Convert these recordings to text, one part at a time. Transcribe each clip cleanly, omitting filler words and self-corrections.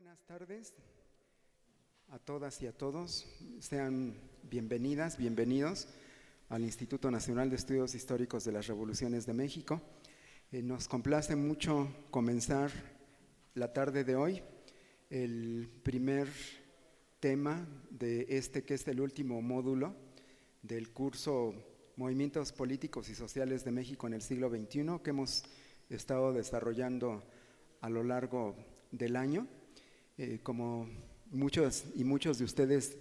buenas tardes a todas y a todos. Sean bienvenidas, bienvenidos al Instituto Nacional de Estudios Históricos de las Revoluciones de México. Nos complace mucho comenzar la tarde de hoy el primer tema de que es el último módulo del curso Movimientos Políticos y Sociales de México en el siglo XXI, que hemos estado desarrollando a lo largo del año. Como muchos de ustedes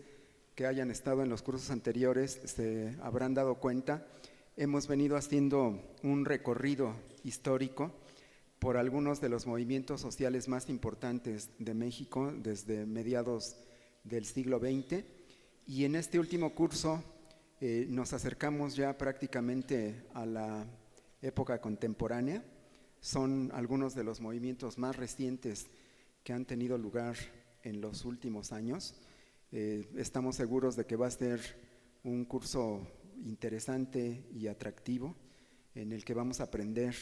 que hayan estado en los cursos anteriores se habrán dado cuenta, hemos venido haciendo un recorrido histórico por algunos de los movimientos sociales más importantes de México desde mediados del siglo XX, y en este último curso nos acercamos ya prácticamente a la época contemporánea. Son algunos de los movimientos más recientes que han tenido lugar en los últimos años. Estamos seguros de que va a ser un curso interesante y atractivo, en el que vamos a aprender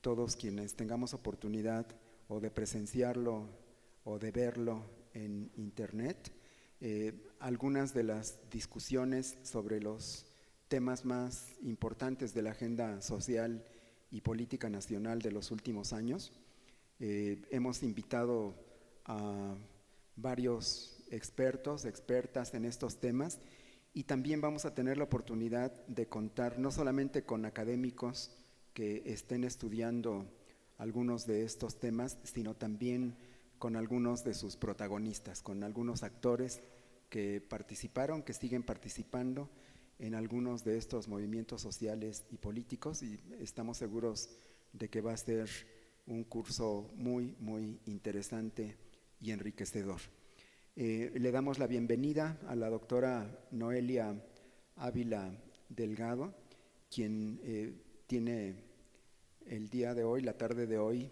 todos quienes tengamos oportunidad o de presenciarlo o de verlo en internet. Algunas de las discusiones sobre los temas más importantes de la agenda social y política nacional de los últimos años. Hemos invitado a varios expertos, expertas en estos temas, y también vamos a tener la oportunidad de contar no solamente con académicos que estén estudiando algunos de estos temas, sino también con algunos de sus protagonistas, con algunos actores que participaron, que siguen participando en algunos de estos movimientos sociales y políticos, y estamos seguros de que va a ser un curso muy, muy interesante y enriquecedor. Le damos la bienvenida a la doctora Noelia Ávila Delgado, quien tiene el día de hoy, la tarde de hoy,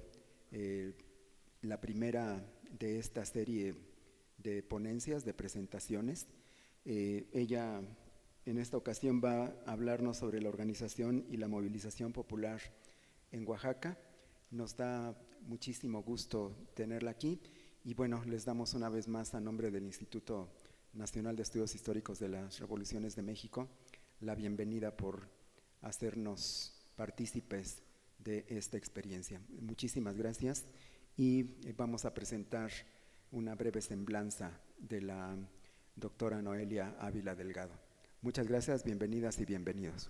la primera de esta serie de ponencias, de presentaciones. Ella en esta ocasión va a hablarnos sobre la organización y la movilización popular en Oaxaca. Nos da muchísimo gusto tenerla aquí, y bueno, les damos una vez más a nombre del Instituto Nacional de Estudios Históricos de las Revoluciones de México la bienvenida por hacernos partícipes de esta experiencia. Muchísimas gracias, y vamos a presentar una breve semblanza de la doctora Noelia Ávila Delgado. Muchas gracias, bienvenidas y bienvenidos.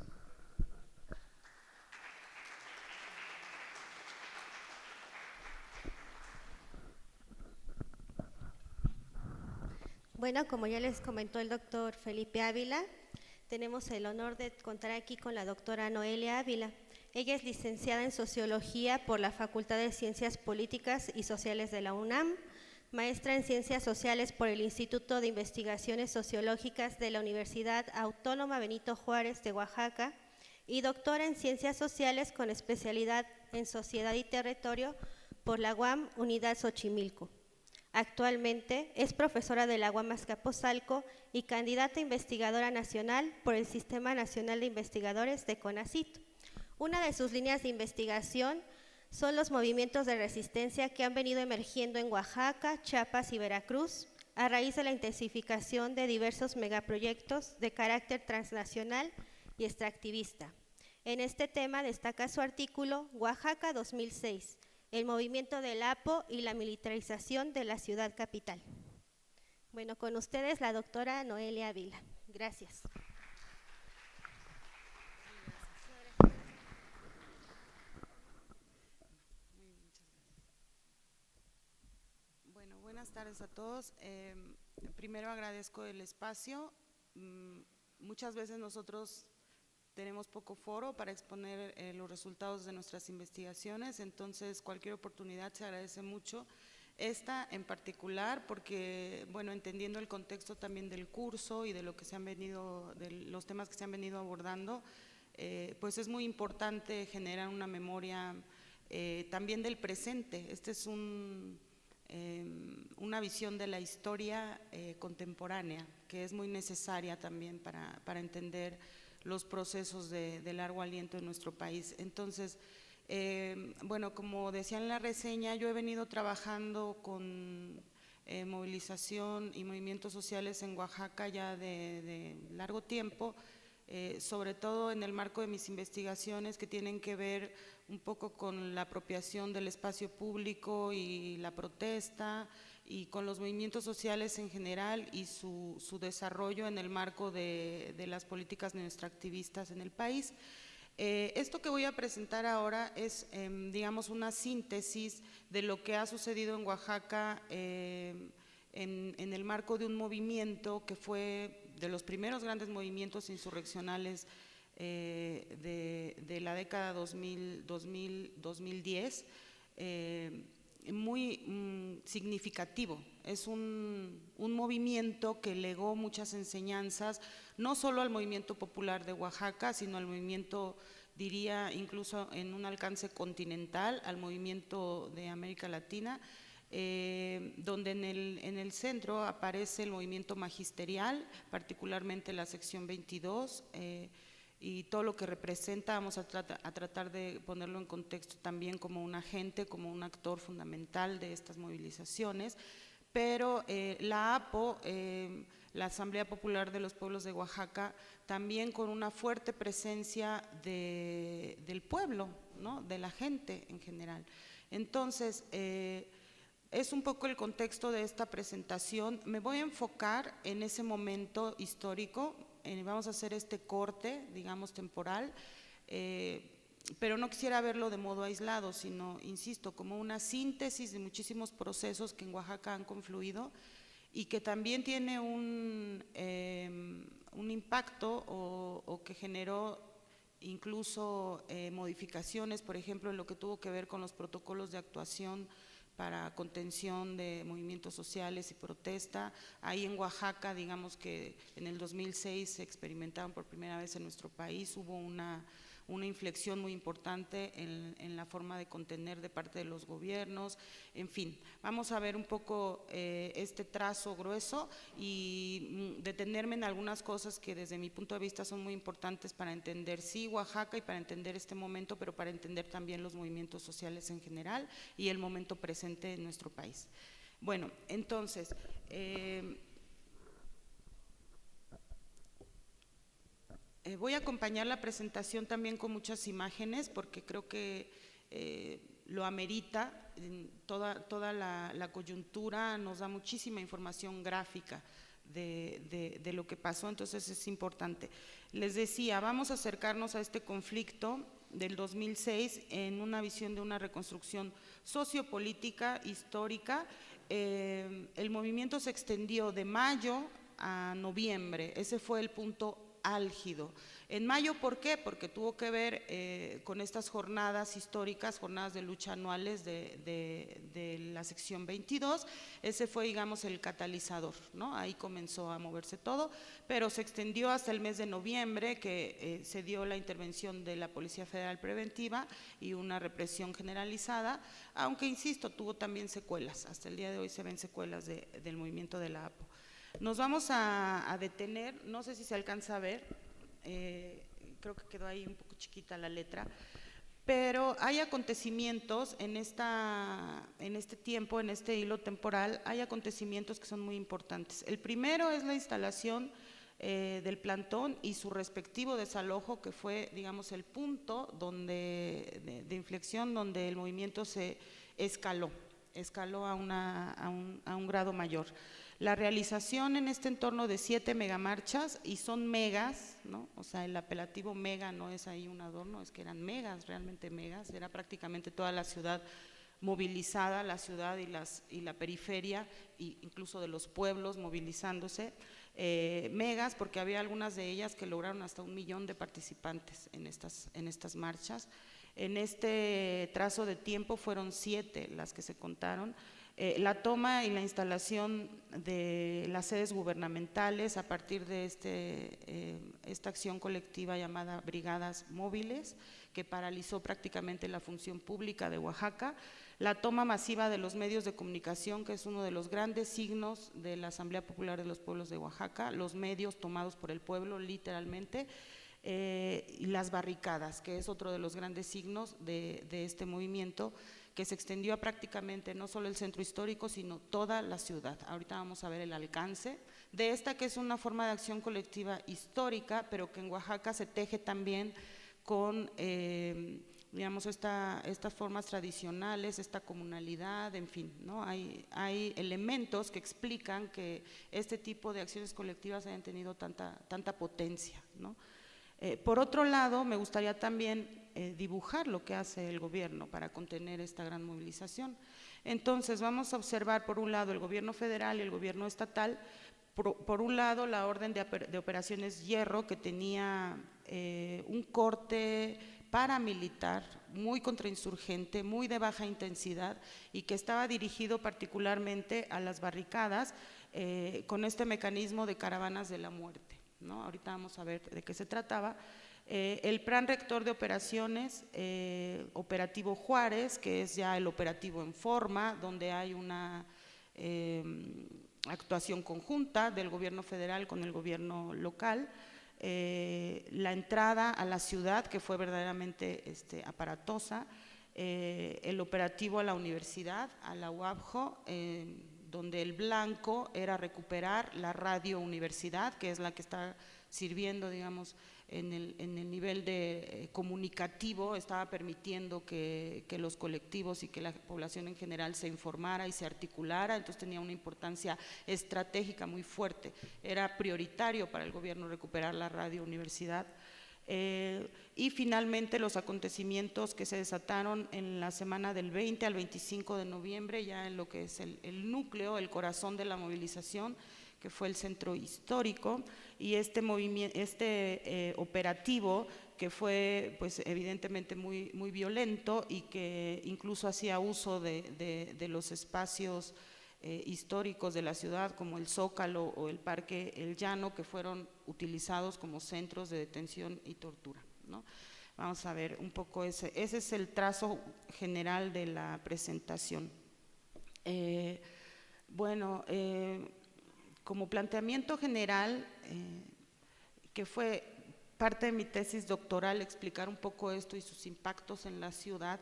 Bueno, como ya les comentó el doctor Felipe Ávila, tenemos el honor de contar aquí con la doctora Noelia Ávila. Ella es licenciada en Sociología por la Facultad de Ciencias Políticas y Sociales de la UNAM, maestra en Ciencias Sociales por el Instituto de Investigaciones Sociológicas de la Universidad Autónoma Benito Juárez de Oaxaca, y doctora en Ciencias Sociales con especialidad en Sociedad y Territorio por la UAM Unidad Xochimilco. Actualmente es profesora de la UAM Azcapotzalco y candidata investigadora nacional por el Sistema Nacional de Investigadores de CONACYT. Una de sus líneas de investigación son los movimientos de resistencia que han venido emergiendo en Oaxaca, Chiapas y Veracruz a raíz de la intensificación de diversos megaproyectos de carácter transnacional y extractivista. En este tema destaca su artículo Oaxaca 2006, el movimiento del APO y la militarización de la ciudad capital. Bueno, con ustedes la doctora Noelia Ávila. Gracias. Bueno, buenas tardes a todos. Primero agradezco el espacio. Muchas veces nosotros tenemos poco foro para exponer los resultados de nuestras investigaciones, entonces cualquier oportunidad se agradece mucho. Esta en particular porque, bueno, entendiendo el contexto también del curso y de lo que de los temas que se han venido abordando, pues es muy importante generar una memoria también del presente. Este es una visión de la historia contemporánea que es muy necesaria también para entender los procesos de largo aliento en nuestro país. Entonces, bueno, como decía en la reseña, yo he venido trabajando con movilización y movimientos sociales en Oaxaca ya de largo tiempo, sobre todo en el marco de mis investigaciones que tienen que ver un poco con la apropiación del espacio público y la protesta, y con los movimientos sociales en general y su desarrollo en el marco de las políticas neoextractivistas en el país. Esto que voy a presentar ahora es, digamos, una síntesis de lo que ha sucedido en Oaxaca en el marco de un movimiento que fue de los primeros grandes movimientos insurreccionales de la década 2010, muy significativo. Es un movimiento que legó muchas enseñanzas, no solo al movimiento popular de Oaxaca, sino al movimiento, diría, incluso en un alcance continental, al movimiento de América Latina, donde en el centro aparece el movimiento magisterial, particularmente la sección 22, y todo lo que representa. Vamos a tratar de ponerlo en contexto también como un agente, como un actor fundamental de estas movilizaciones, pero la APO, la Asamblea Popular de los Pueblos de Oaxaca, también con una fuerte presencia del pueblo, ¿no?, de la gente en general. Entonces, es un poco el contexto de esta presentación. Me voy a enfocar en ese momento histórico. Vamos a hacer este corte, digamos, temporal, pero no quisiera verlo de modo aislado, sino, insisto, como una síntesis de muchísimos procesos que en Oaxaca han confluido y que también tiene un impacto o que generó incluso modificaciones, por ejemplo, en lo que tuvo que ver con los protocolos de actuación para contención de movimientos sociales y protesta. Ahí en Oaxaca, digamos que en el 2006 se experimentaron por primera vez en nuestro país, hubo una inflexión muy importante en la forma de contener de parte de los gobiernos. En fin, vamos a ver un poco este trazo grueso y detenerme en algunas cosas que desde mi punto de vista son muy importantes para entender, sí, Oaxaca y para entender este momento, pero para entender también los movimientos sociales en general y el momento presente en nuestro país. Bueno, entonces, voy a acompañar la presentación también con muchas imágenes porque creo que lo amerita. Toda la coyuntura nos da muchísima información gráfica de lo que pasó, entonces es importante. Les decía, vamos a acercarnos a este conflicto del 2006 en una visión de una reconstrucción sociopolítica, histórica. El movimiento se extendió de mayo a noviembre, ese fue el punto álgido. En mayo, ¿por qué? Porque tuvo que ver con estas jornadas históricas, jornadas de lucha anuales de la sección 22, ese fue, digamos, el catalizador, ¿no? Ahí comenzó a moverse todo, pero se extendió hasta el mes de noviembre, que se dio la intervención de la Policía Federal Preventiva y una represión generalizada, aunque, insisto, tuvo también secuelas, hasta el día de hoy se ven secuelas del movimiento de la APO. Nos vamos a detener, no sé si se alcanza a ver, creo que quedó ahí un poco chiquita la letra, pero hay acontecimientos en este tiempo, en este hilo temporal, hay acontecimientos que son muy importantes. El primero es la instalación del plantón y su respectivo desalojo, que fue, digamos, el punto de inflexión donde el movimiento se escaló a un grado mayor. La realización en este entorno de 7 megamarchas, y son megas, ¿no? O sea, el apelativo mega no es ahí un adorno, es que eran megas, realmente megas, era prácticamente toda la ciudad movilizada, la ciudad y la periferia, e incluso de los pueblos movilizándose, megas, porque había algunas de ellas que lograron hasta 1 millón de participantes en estas marchas. En este trazo de tiempo fueron 7 las que se contaron. La toma y la instalación de las sedes gubernamentales a partir de esta acción colectiva llamada Brigadas Móviles, que paralizó prácticamente la función pública de Oaxaca. La toma masiva de los medios de comunicación, que es uno de los grandes signos de la Asamblea Popular de los Pueblos de Oaxaca, los medios tomados por el pueblo literalmente, y las barricadas, que es otro de los grandes signos de este movimiento, que se extendió a prácticamente no solo el centro histórico, sino toda la ciudad. Ahorita vamos a ver el alcance de esta, que es una forma de acción colectiva histórica, pero que en Oaxaca se teje también con, digamos, estas formas tradicionales, esta comunalidad, en fin, ¿no? Hay elementos que explican que este tipo de acciones colectivas hayan tenido tanta potencia, ¿no? Por otro lado, me gustaría también dibujar lo que hace el gobierno para contener esta gran movilización. Entonces, vamos a observar por un lado el gobierno federal y el gobierno estatal. Por un lado, la orden de operaciones Hierro, que tenía un corte paramilitar, muy contrainsurgente, muy de baja intensidad, y que estaba dirigido particularmente a las barricadas con este mecanismo de caravanas de la muerte, ¿no? Ahorita vamos a ver de qué se trataba. El plan rector de operaciones, operativo Juárez, que es ya el operativo en forma, donde hay una actuación conjunta del gobierno federal con el gobierno local. La entrada a la ciudad, que fue verdaderamente aparatosa, el operativo a la universidad, a la UABJO, donde el blanco era recuperar la radio universidad, que es la que está sirviendo, digamos, en el nivel de comunicativo, estaba permitiendo que los colectivos y que la población en general se informara y se articulara, entonces tenía una importancia estratégica muy fuerte, era prioritario para el gobierno recuperar la radio universidad. Y finalmente los acontecimientos que se desataron en la semana del 20 al 25 de noviembre, ya en lo que es el núcleo, el corazón de la movilización, que fue el centro histórico, y este operativo que fue pues evidentemente muy violento y que incluso hacía uso de los espacios históricos de la ciudad, como el Zócalo o el Parque El Llano, que fueron utilizados como centros de detención y tortura, ¿no? Vamos a ver un poco ese es el trazo general de la presentación. Como planteamiento general, que fue parte de mi tesis doctoral, explicar un poco esto y sus impactos en la ciudad,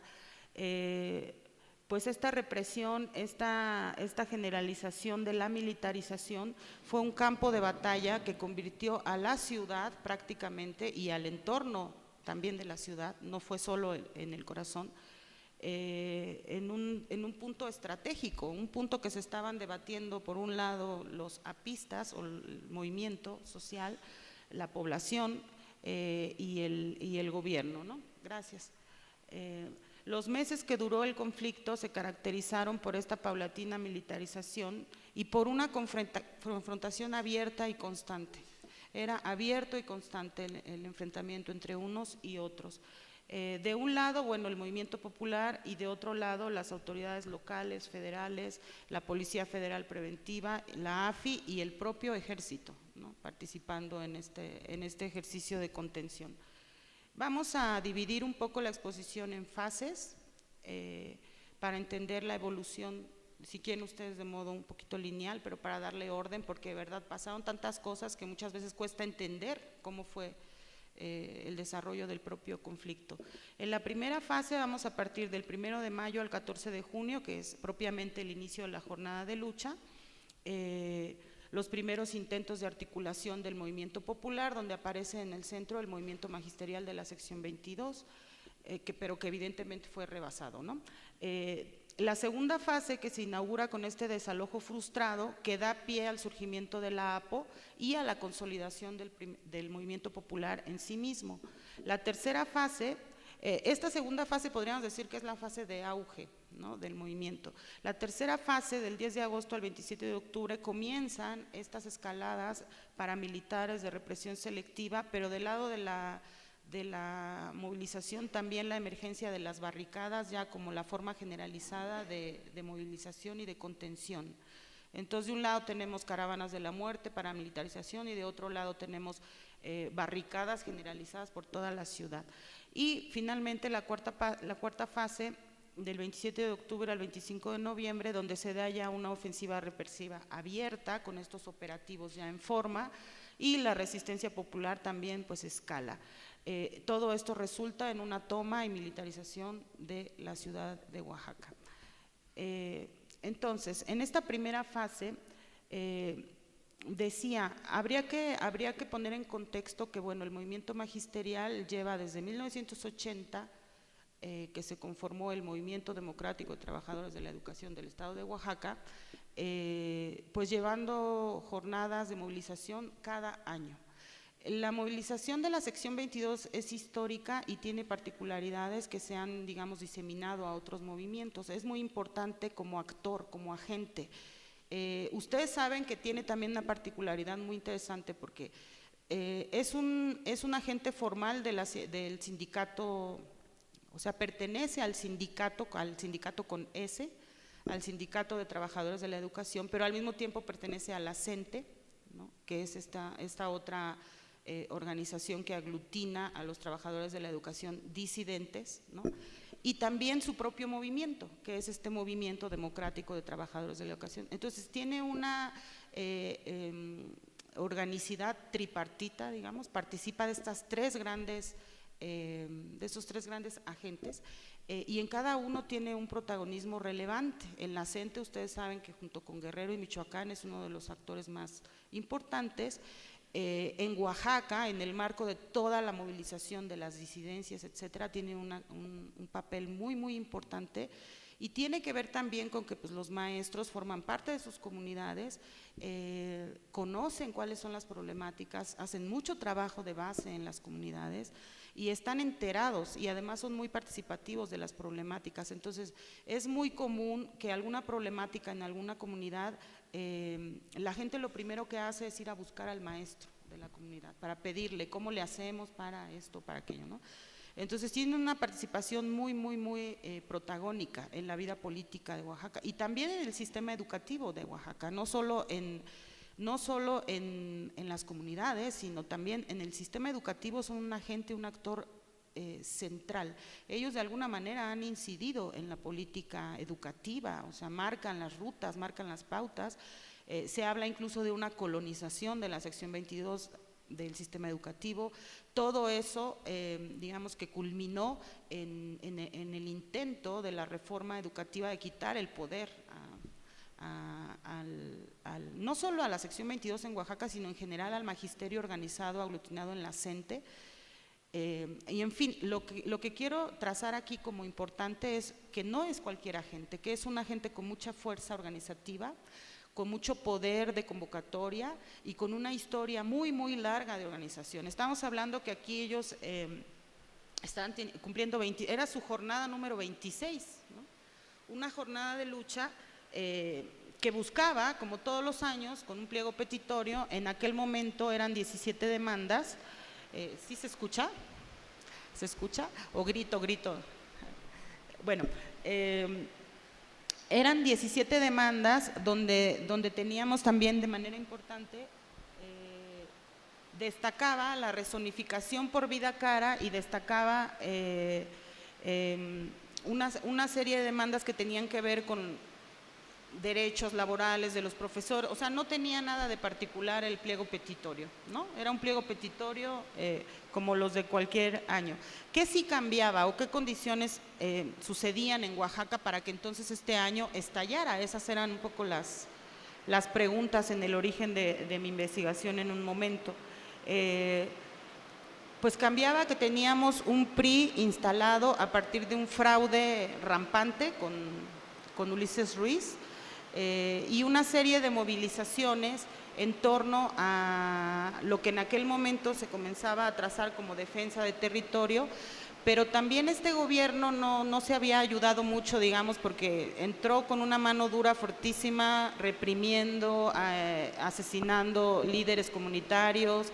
pues esta represión, esta generalización de la militarización fue un campo de batalla que convirtió a la ciudad prácticamente y al entorno también de la ciudad, no fue solo en el corazón, en un punto estratégico, un punto que se estaban debatiendo por un lado los apistas o el movimiento social, la población y el gobierno, ¿no? Gracias. Los meses que duró el conflicto se caracterizaron por esta paulatina militarización y por una confrontación abierta y constante. Era abierto y constante el enfrentamiento entre unos y otros. De un lado, bueno, el movimiento popular, y de otro lado las autoridades locales, federales, la Policía Federal Preventiva, la AFI y el propio ejército, ¿no? Participando en este ejercicio de contención. Vamos a dividir un poco la exposición en fases para entender la evolución, si quieren ustedes de modo un poquito lineal, pero para darle orden, porque de verdad pasaron tantas cosas que muchas veces cuesta entender cómo fue el desarrollo del propio conflicto. En la primera fase vamos a partir del 1 de mayo al 14 de junio, que es propiamente el inicio de la jornada de lucha, los primeros intentos de articulación del movimiento popular, donde aparece en el centro el movimiento magisterial de la sección 22, pero que evidentemente fue rebasado, ¿no? La segunda fase, que se inaugura con este desalojo frustrado, que da pie al surgimiento de la APO y a la consolidación del movimiento popular en sí mismo. La tercera fase, esta segunda fase podríamos decir que es la fase de auge, ¿no?, del movimiento. La tercera fase, del 10 de agosto al 27 de octubre, comienzan estas escaladas paramilitares de represión selectiva, pero del lado de la movilización también la emergencia de las barricadas, ya como la forma generalizada de movilización y de contención. Entonces, de un lado tenemos caravanas de la muerte, paramilitarización, y de otro lado tenemos barricadas generalizadas por toda la ciudad. Y finalmente la cuarta fase del 27 de octubre al 25 de noviembre, donde se da ya una ofensiva represiva abierta con estos operativos ya en forma, y la resistencia popular también pues escala. Todo esto resulta en una toma y militarización de la ciudad de Oaxaca. Entonces, en esta primera fase, decía, habría que poner en contexto que, bueno, el movimiento magisterial lleva desde 1980, que se conformó el Movimiento Democrático de Trabajadores de la Educación del Estado de Oaxaca, pues llevando jornadas de movilización cada año. La movilización de la sección 22 es histórica y tiene particularidades que se han, digamos, diseminado a otros movimientos. Es muy importante como actor, como agente. Ustedes saben que tiene también una particularidad muy interesante porque es un agente formal del sindicato, o sea, pertenece al sindicato con S, al Sindicato de Trabajadores de la Educación, pero al mismo tiempo pertenece a la CENTE, ¿no?, que es esta otra organización que aglutina a los trabajadores de la educación disidentes, ¿no?, y también su propio movimiento, que es este movimiento democrático de trabajadores de la educación. Entonces tiene una organicidad tripartita, digamos, participa de estas tres grandes agentes, y en cada uno tiene un protagonismo relevante. En la CENTE ustedes saben que junto con Guerrero y Michoacán es uno de los actores más importantes. En Oaxaca, en el marco de toda la movilización de las disidencias, etcétera, tiene un papel muy, muy importante, y tiene que ver también con que pues, los maestros forman parte de sus comunidades, conocen cuáles son las problemáticas, hacen mucho trabajo de base en las comunidades y están enterados, y además son muy participativos de las problemáticas. Entonces es muy común que alguna problemática en alguna comunidad, la gente lo primero que hace es ir a buscar al maestro de la comunidad para pedirle cómo le hacemos para esto, para aquello, ¿no? Entonces tiene una participación muy, muy, muy protagónica en la vida política de Oaxaca y también en el sistema educativo de Oaxaca, no solo en las comunidades, sino también en el sistema educativo. Son un agente, un actor central. Ellos de alguna manera han incidido en la política educativa, o sea, marcan las rutas, marcan las pautas. Se habla incluso de una colonización de la sección 22 del sistema educativo. Todo eso, digamos que culminó en el intento de la reforma educativa de quitar el poder no solo a la sección 22 en Oaxaca, sino en general al magisterio organizado, aglutinado en la CENTE. Y en fin, lo que quiero trazar aquí como importante es que no es cualquier agente, que es un agente con mucha fuerza organizativa, con mucho poder de convocatoria y con una historia muy, muy larga de organización. Estamos hablando que aquí ellos estaban cumpliendo era su jornada número 26, ¿no? Una jornada de lucha que buscaba, como todos los años, con un pliego petitorio. En aquel momento eran 17 demandas. ¿Sí se escucha? ¿Se escucha? ¿O grito? Bueno, eran 17 demandas donde teníamos también de manera importante, destacaba la rezonificación por vida cara y destacaba una serie de demandas que tenían que ver con derechos laborales de los profesores. O sea, no tenía nada de particular el pliego petitorio, ¿no? Era un pliego petitorio como los de cualquier año. ¿Qué sí cambiaba o qué condiciones sucedían en Oaxaca para que entonces este año estallara? Esas eran un poco las preguntas en el origen de mi investigación en un momento. Pues cambiaba que teníamos un PRI instalado a partir de un fraude rampante con Ulises Ruiz, y una serie de movilizaciones en torno a lo que en aquel momento se comenzaba a trazar como defensa de territorio, pero también este gobierno no se había ayudado mucho, digamos, porque entró con una mano dura fortísima, reprimiendo, asesinando líderes comunitarios.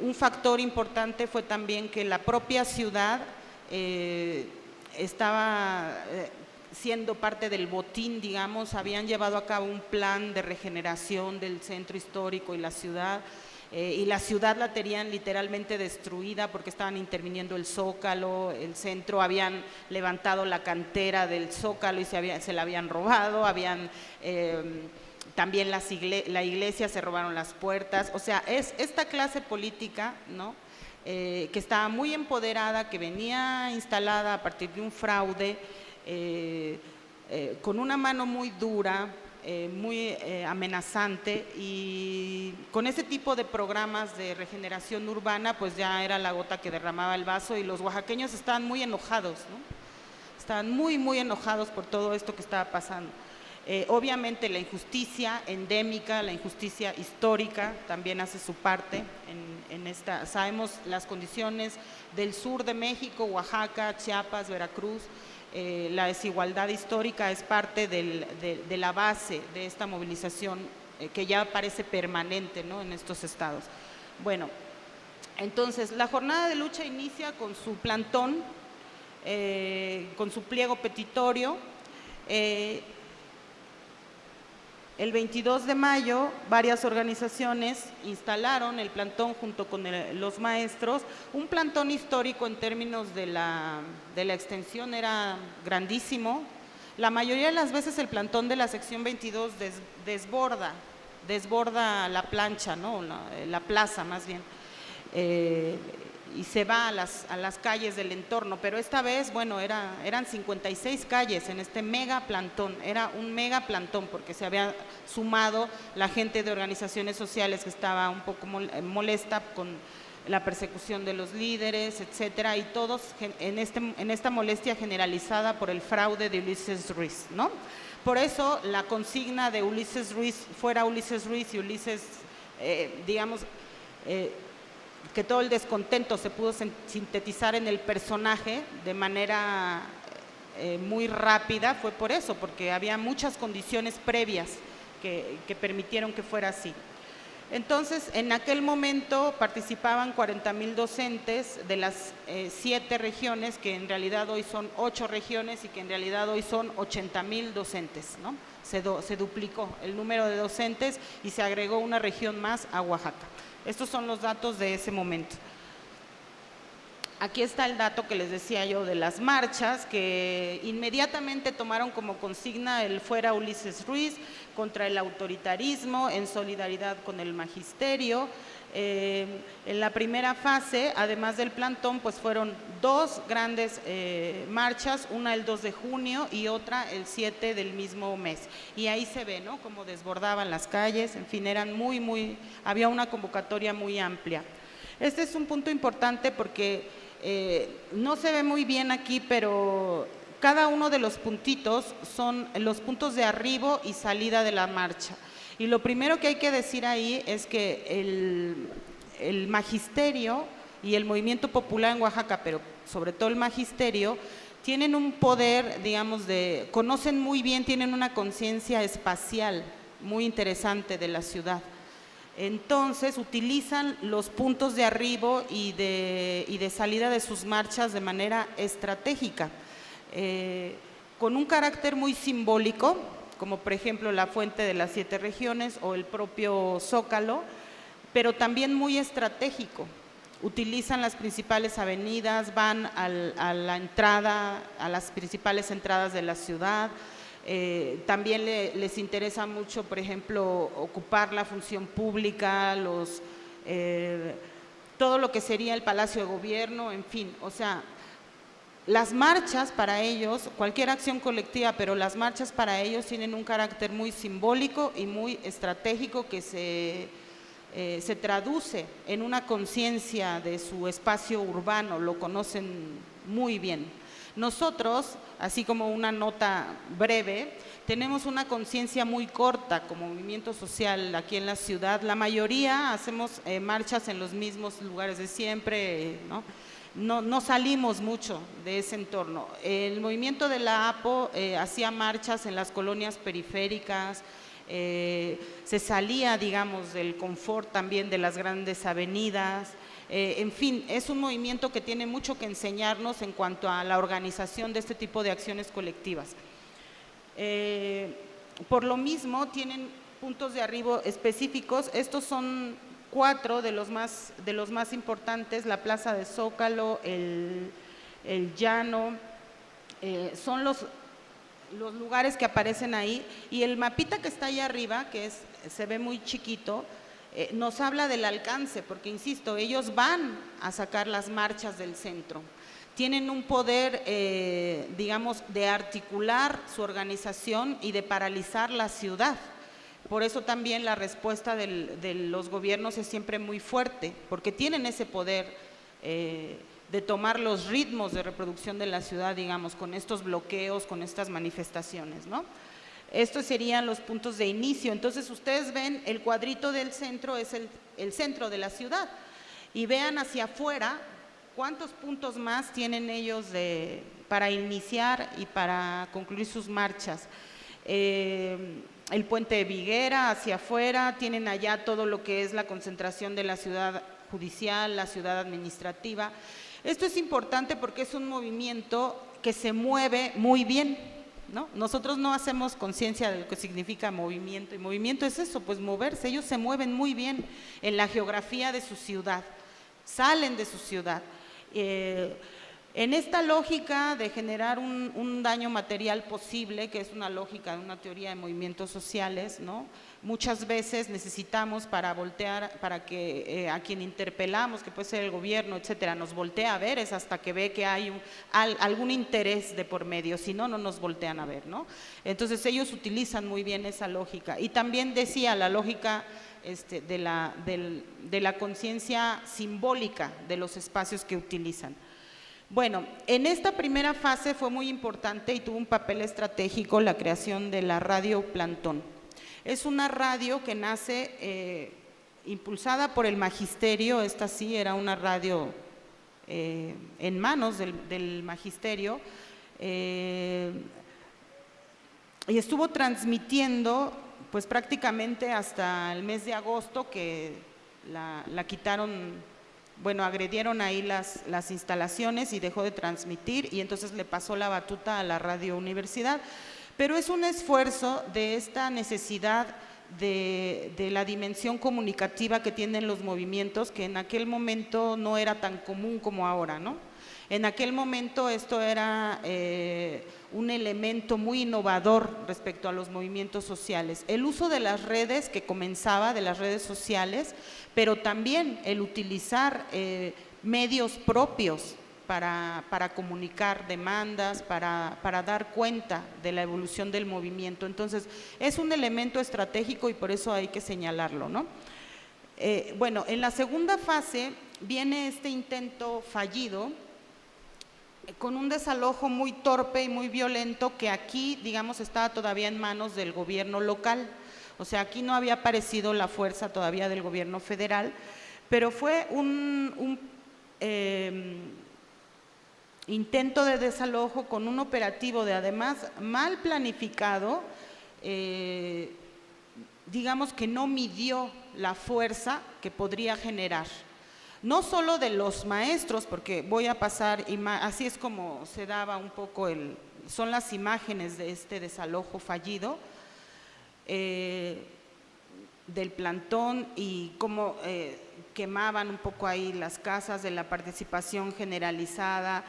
Un factor importante fue también que la propia ciudad estaba siendo parte del botín, digamos. Habían llevado a cabo un plan de regeneración del centro histórico y la ciudad, y la ciudad la tenían literalmente destruida porque estaban interviniendo el Zócalo, el centro, habían levantado la cantera del Zócalo y se la habían robado, también la iglesia, se robaron las puertas. O sea, es esta clase política, ¿no?, que estaba muy empoderada, que venía instalada a partir de un fraude, con una mano muy dura, muy amenazante, y con ese tipo de programas de regeneración urbana pues ya era la gota que derramaba el vaso, y los oaxaqueños estaban muy enojados, ¿no? Estaban muy enojados por todo esto que estaba pasando. Obviamente la injusticia endémica, la injusticia histórica también hace su parte en esta. Sabemos las condiciones del sur de México, Oaxaca, Chiapas, Veracruz. La desigualdad histórica es parte de la base de esta movilización que ya parece permanente, ¿no?, en estos estados. Bueno, entonces la jornada de lucha inicia con su plantón, con su pliego petitorio. El 22 de mayo, varias organizaciones instalaron el plantón junto con los maestros. Un plantón histórico en términos de la extensión, era grandísimo. La mayoría de las veces el plantón de la sección 22 desborda la plancha, ¿no?, la plaza más bien, y se va a las calles del entorno, pero esta vez, bueno, eran 56 calles en este mega plantón. Era un mega plantón porque se había sumado la gente de organizaciones sociales que estaba un poco molesta con la persecución de los líderes, etcétera, y todos en esta molestia generalizada por el fraude de Ulises Ruiz, ¿no? Por eso la consigna de Ulises Ruiz, fuera Ulises Ruiz, y Ulises, que todo el descontento se pudo sintetizar en el personaje de manera muy rápida, fue por eso, porque había muchas condiciones previas que permitieron que fuera así. Entonces, en aquel momento participaban 40,000 docentes de las 7 regiones, que en realidad hoy son 8 regiones, y que en realidad hoy son 80,000 docentes, ¿no? Se duplicó el número de docentes y se agregó una región más a Oaxaca. Estos son los datos de ese momento. Aquí está el dato que les decía yo de las marchas, que inmediatamente tomaron como consigna el fuera Ulises Ruiz, contra el autoritarismo, en solidaridad con el magisterio. En la primera fase, además del plantón, pues fueron 2 grandes marchas, una el 2 de junio y otra el 7 del mismo mes. Y ahí se ve, ¿no?, cómo desbordaban las calles. En fin, eran había una convocatoria muy amplia. Este es un punto importante porque no se ve muy bien aquí, pero cada uno de los puntitos son los puntos de arribo y salida de la marcha. Y lo primero que hay que decir ahí es que el magisterio y el movimiento popular en Oaxaca, pero sobre todo el magisterio, tienen un poder, conocen muy bien, tienen una conciencia espacial muy interesante de la ciudad. Entonces utilizan los puntos de arribo y de salida de sus marchas de manera estratégica, con un carácter muy simbólico, como por ejemplo la Fuente de las 7 regiones o el propio Zócalo, pero también muy estratégico. Utilizan las principales avenidas, van a las principales entradas de la ciudad. También les interesa mucho, por ejemplo, ocupar la función pública, todo lo que sería el Palacio de Gobierno, en fin. O sea, las marchas para ellos, cualquier acción colectiva, pero las marchas para ellos tienen un carácter muy simbólico y muy estratégico que se traduce en una conciencia de su espacio urbano, lo conocen muy bien. Nosotros, así como una nota breve, tenemos una conciencia muy corta como movimiento social aquí en la ciudad. La mayoría hacemos marchas en los mismos lugares de siempre, ¿no? No salimos mucho de ese entorno. El movimiento de la APO hacía marchas en las colonias periféricas, se salía, del confort también de las grandes avenidas. En fin, es un movimiento que tiene mucho que enseñarnos en cuanto a la organización de este tipo de acciones colectivas. Por lo mismo, tienen puntos de arribo específicos. Estos son 4 de los más importantes, la Plaza de Zócalo, el Llano, son los lugares que aparecen ahí, y el mapita que está allá arriba, que se ve muy chiquito, nos habla del alcance, porque insisto, ellos van a sacar las marchas del centro. Tienen un poder, digamos, de articular su organización y de paralizar la ciudad. Por eso también la respuesta de los gobiernos es siempre muy fuerte, porque tienen ese poder de tomar los ritmos de reproducción de la ciudad, digamos, con estos bloqueos, con estas manifestaciones, ¿no? Estos serían los puntos de inicio. Entonces ustedes ven, el cuadrito del centro es el centro de la ciudad, y vean hacia afuera cuántos puntos más tienen ellos para iniciar y para concluir sus marchas. El puente de Viguera hacia afuera, tienen allá todo lo que es la concentración de la ciudad judicial, la ciudad administrativa. Esto es importante porque es un movimiento que se mueve muy bien, ¿no? Nosotros no hacemos conciencia de lo que significa movimiento, y movimiento es eso, pues moverse. Ellos se mueven muy bien en la geografía de su ciudad, salen de su ciudad. En esta lógica de generar un daño material posible, que es una lógica de una teoría de movimientos sociales, ¿no? Muchas veces necesitamos para voltear, para que a quien interpelamos, que puede ser el gobierno, etcétera, nos voltea a ver, es hasta que ve que hay algún interés de por medio, si no, no nos voltean a ver, ¿no? Entonces ellos utilizan muy bien esa lógica. Y también decía la lógica de la conciencia simbólica de los espacios que utilizan. Bueno, en esta primera fase fue muy importante y tuvo un papel estratégico la creación de la radio Plantón. Es una radio que nace impulsada por el magisterio. Esta sí era una radio en manos del magisterio, y estuvo transmitiendo pues prácticamente hasta el mes de agosto, que la quitaron, bueno, agredieron ahí las instalaciones y dejó de transmitir, y entonces le pasó la batuta a la Radio Universidad. Pero es un esfuerzo de esta necesidad de la dimensión comunicativa que tienen los movimientos, que en aquel momento no era tan común como ahora, ¿no? En aquel momento esto era un elemento muy innovador respecto a los movimientos sociales. El uso de las redes que comenzaba, de las redes sociales, pero también el utilizar medios propios para comunicar demandas, para dar cuenta de la evolución del movimiento. Entonces, es un elemento estratégico y por eso hay que señalarlo, ¿no? Bueno, en la segunda fase viene este intento fallido, con un desalojo muy torpe y muy violento, que aquí, digamos, estaba todavía en manos del gobierno local. O sea, aquí no había aparecido la fuerza todavía del gobierno federal, pero fue un intento de desalojo con un operativo de, además, mal planificado, digamos que no midió la fuerza que podría generar. No solo de los maestros, porque voy a pasar, así es como se daba un poco son las imágenes de este desalojo fallido, del plantón, y cómo quemaban un poco ahí las casas, de la participación generalizada.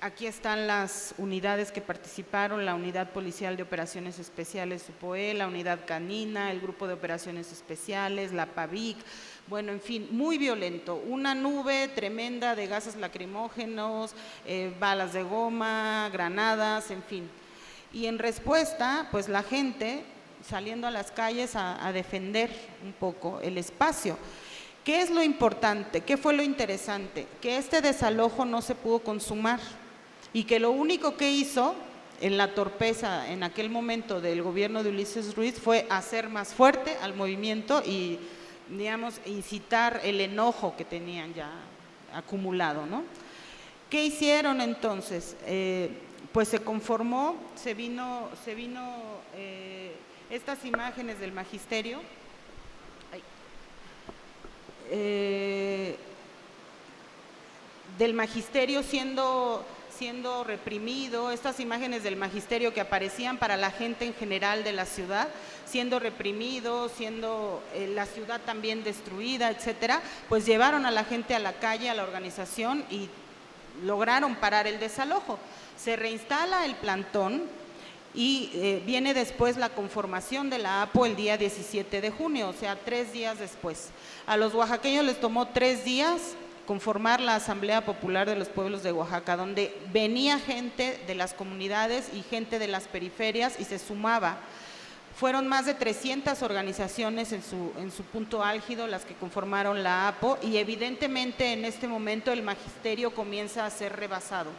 Aquí están las unidades que participaron: la Unidad Policial de Operaciones Especiales UPOE, la Unidad Canina, el Grupo de Operaciones Especiales, la PAVIC. Bueno, en fin, muy violento, una nube tremenda de gases lacrimógenos, balas de goma, granadas, en fin. Y en respuesta, pues la gente saliendo a las calles a defender un poco el espacio. ¿Qué es lo importante? ¿Qué fue lo interesante? Que este desalojo no se pudo consumar, y que lo único que hizo en la torpeza en aquel momento del gobierno de Ulises Ruiz fue hacer más fuerte al movimiento y, digamos, incitar el enojo que tenían ya acumulado, ¿no? ¿Qué hicieron entonces? Pues se conformó, se vino estas imágenes del magisterio, siendo siendo reprimido, estas imágenes del magisterio que aparecían para la gente en general de la ciudad, siendo reprimido, siendo la ciudad también destruida, etcétera, pues llevaron a la gente a la calle, a la organización y lograron parar el desalojo. Se reinstala el plantón y viene después la conformación de la APO el día 17 de junio, o sea, 3 días después. A los oaxaqueños les tomó 3 días conformar la Asamblea Popular de los Pueblos de Oaxaca, donde venía gente de las comunidades y gente de las periferias y se sumaba. Fueron más de 300 organizaciones en su punto álgido las que conformaron la APO y evidentemente en este momento el magisterio comienza a ser rebasado.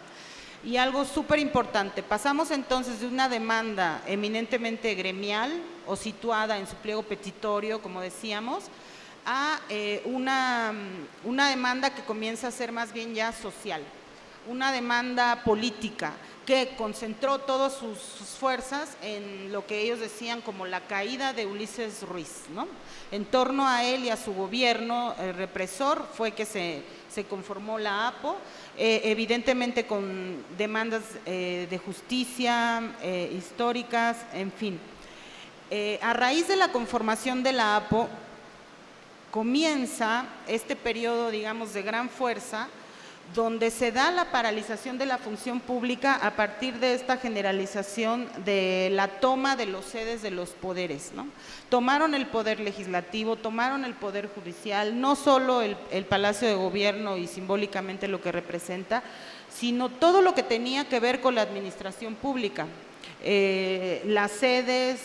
Y algo súper importante, pasamos entonces de una demanda eminentemente gremial o situada en su pliego petitorio, como decíamos, a una demanda que comienza a ser más bien ya social, una demanda política que concentró todas sus fuerzas en lo que ellos decían como la caída de Ulises Ruiz, ¿no? En torno a él y a su gobierno represor fue que se conformó la APO, evidentemente con demandas de justicia, históricas, en fin. A raíz de la conformación de la APO, comienza este periodo, digamos, de gran fuerza, donde se da la paralización de la función pública a partir de esta generalización de la toma de los sedes de los poderes, ¿no? Tomaron el poder legislativo, tomaron el poder judicial, no solo el Palacio de Gobierno y simbólicamente lo que representa, sino todo lo que tenía que ver con la administración pública, las sedes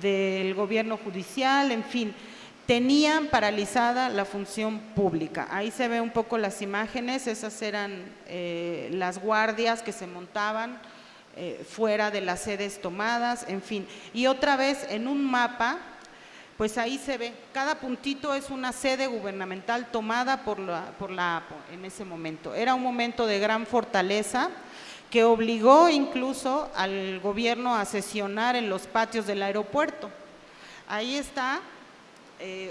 del gobierno judicial, en fin, tenían paralizada la función pública. Ahí se ve un poco las imágenes, esas eran las guardias que se montaban fuera de las sedes tomadas, en fin. Y otra vez en un mapa, pues ahí se ve, cada puntito es una sede gubernamental tomada por la APO en ese momento. Era un momento de gran fortaleza, que obligó incluso al gobierno a sesionar en los patios del aeropuerto. Ahí está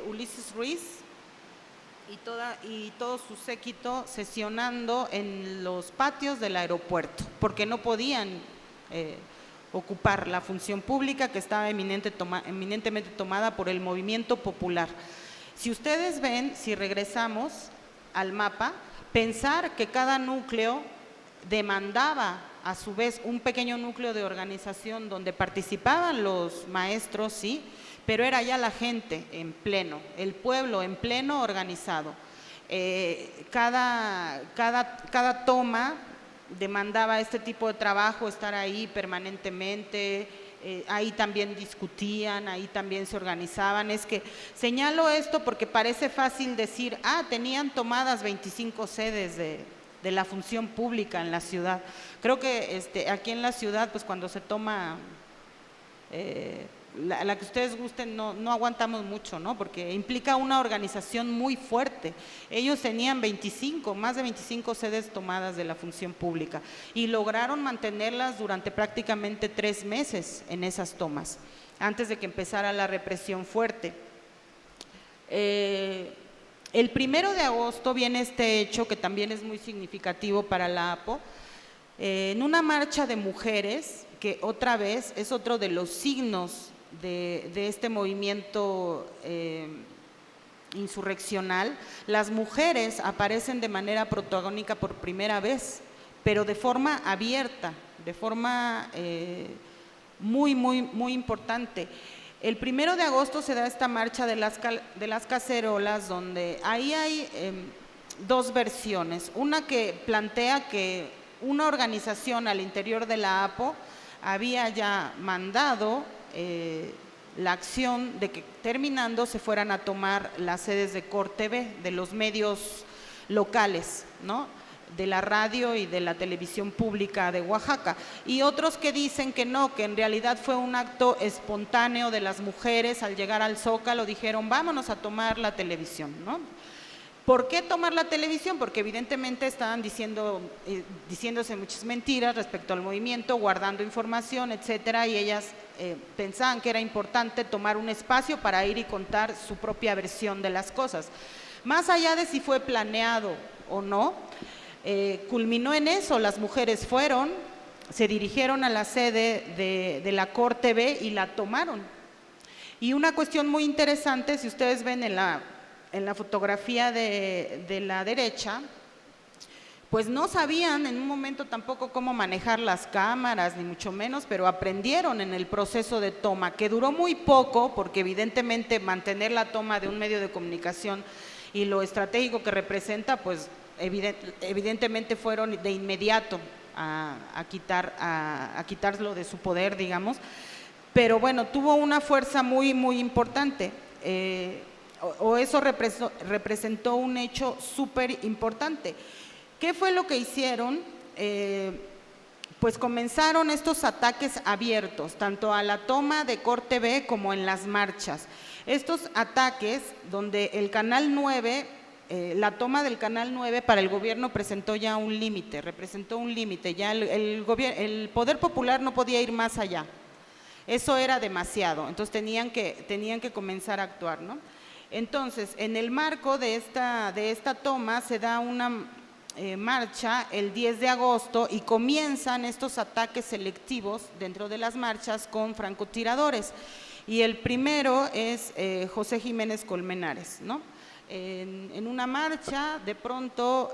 Ulises Ruiz y todo su séquito sesionando en los patios del aeropuerto, porque no podían ocupar la función pública que estaba eminentemente tomada por el movimiento popular. Si ustedes ven, si regresamos al mapa, pensar que cada núcleo demandaba a su vez un pequeño núcleo de organización donde participaban los maestros, sí, pero era ya la gente en pleno, el pueblo en pleno organizado. Cada toma demandaba este tipo de trabajo, estar ahí permanentemente, ahí también discutían, ahí también se organizaban. Es que señalo esto porque parece fácil decir, tenían tomadas 25 sedes de la función pública en la ciudad. Creo que aquí en la ciudad, pues cuando se toma la que ustedes gusten, no aguantamos mucho, ¿no? Porque implica una organización muy fuerte. Ellos tenían más de 25 sedes tomadas de la función pública y lograron mantenerlas durante prácticamente 3 meses en esas tomas, antes de que empezara la represión fuerte. El 1 de agosto viene este hecho que también es muy significativo para la APO, en una marcha de mujeres, que otra vez es otro de los signos de este movimiento insurreccional. Las mujeres aparecen de manera protagónica por primera vez, pero de forma abierta, de forma muy, muy, muy importante. El 1 de agosto se da esta marcha de las cacerolas, donde ahí hay 2 versiones. Una que plantea que una organización al interior de la APO había ya mandado la acción de que terminando se fueran a tomar las sedes de Cor TV, de los medios locales, ¿no?, de la radio y de la televisión pública de Oaxaca, y otros que dicen que no, que en realidad fue un acto espontáneo de las mujeres. Al llegar al Zócalo dijeron, vámonos a tomar la televisión, ¿no? ¿Por qué tomar la televisión? Porque evidentemente estaban diciéndose muchas mentiras respecto al movimiento, guardando información, etcétera, y ellas pensaban que era importante tomar un espacio para ir y contar su propia versión de las cosas. Más allá de si fue planeado o no, culminó en eso. Las mujeres fueron, se dirigieron a la sede de la Corte B y la tomaron. Y una cuestión muy interesante, si ustedes ven en la fotografía de la derecha, pues no sabían en un momento tampoco cómo manejar las cámaras, ni mucho menos, pero aprendieron en el proceso de toma, que duró muy poco, porque evidentemente mantener la toma de un medio de comunicación y lo estratégico que representa, pues evidentemente fueron de inmediato a quitarlo de su poder, digamos. Pero bueno, tuvo una fuerza muy, muy importante, o eso representó un hecho súper importante. ¿Qué fue lo que hicieron? Pues comenzaron estos ataques abiertos, tanto a la toma de Corte B como en las marchas. Estos ataques donde el Canal 9, la toma del Canal 9 para el gobierno presentó ya un límite, representó un límite, ya el poder popular no podía ir más allá. Eso era demasiado, entonces tenían que comenzar a actuar, ¿no? Entonces, en el marco de esta toma se da una marcha el 10 de agosto y comienzan estos ataques selectivos dentro de las marchas con francotiradores. Y el primero es José Jiménez Colmenares, ¿no? En una marcha, de pronto,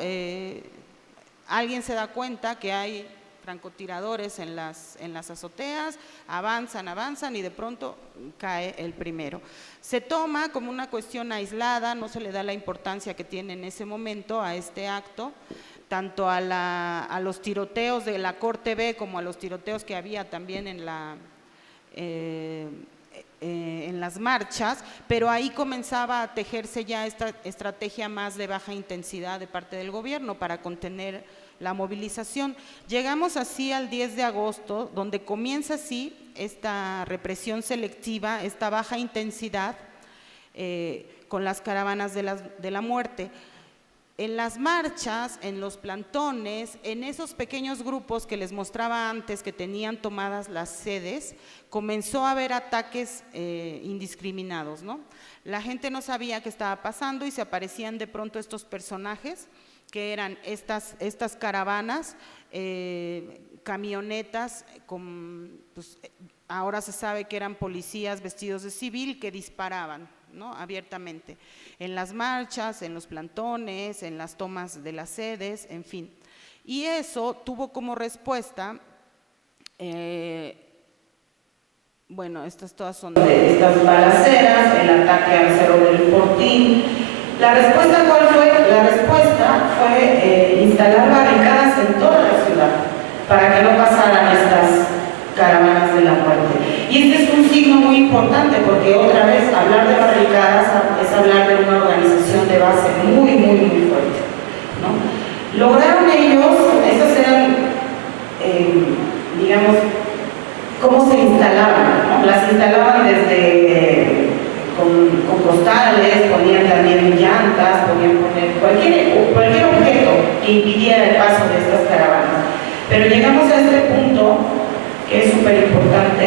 alguien se da cuenta que hay francotiradores en las azoteas, avanzan y de pronto cae el primero. Se toma como una cuestión aislada, no se le da la importancia que tiene en ese momento a este acto, tanto a los tiroteos de la Corte B como a los tiroteos que había también en las marchas, pero ahí comenzaba a tejerse ya esta estrategia más de baja intensidad de parte del gobierno para contener la movilización. Llegamos así al 10 de agosto, donde comienza así esta represión selectiva, esta baja intensidad con las caravanas de la muerte. En las marchas, en los plantones, en esos pequeños grupos que les mostraba antes que tenían tomadas las sedes, comenzó a haber ataques indiscriminados, ¿no? La gente no sabía qué estaba pasando y se aparecían de pronto estos personajes que eran estas caravanas, camionetas, pues, ahora se sabe que eran policías vestidos de civil que disparaban, ¿no? Abiertamente, en las marchas, en los plantones, en las tomas de las sedes, en fin. Y eso tuvo como respuesta, bueno, estas todas son de estas balaceras, el ataque al Cerro del Fortín. ¿La respuesta cuál fue? La respuesta fue instalar barricadas en toda la ciudad para que no pasaran estas caravanas de la muerte. Y este es un signo muy importante porque otra vez hablar de barricadas es hablar de una organización de base muy, muy, muy fuerte, ¿no? Lograron ellos, esas eran, digamos, cómo se instalaban, ¿no? Las instalaban desde con costales, ponían también llantas, podían poner cualquier objeto que impidiera el paso de estas caravanas. Pero llegamos a este punto, que es súper importante.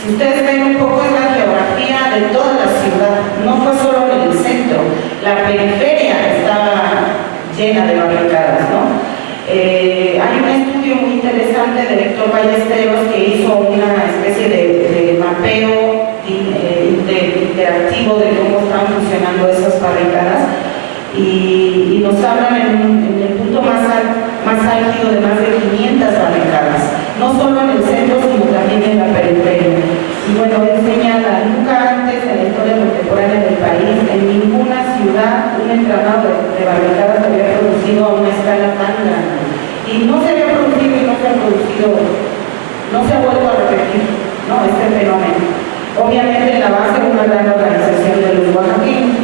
Si ustedes ven un poco es la geografía de toda la ciudad, no fue solo en el centro, la periferia estaba llena de barricadas, ¿no? Hay un estudio muy interesante de Héctor Ballesteros que hizo una especie de mapeo interactivo de cómo estaban funcionando esas barricadas y nos hablan en el punto más álgido de más de 500 barricadas, no solo en el centro sino también en la periferia. Y bueno, él señala, nunca antes en la historia contemporánea del país, en ninguna ciudad un entramado de barricadas había producido a una escala tan grande. Y no se había producido y no se ha producido, no se ha vuelto a repetir, ¿no? Este fenómeno. Obviamente en la base de una gran organización de los oaxaqueños.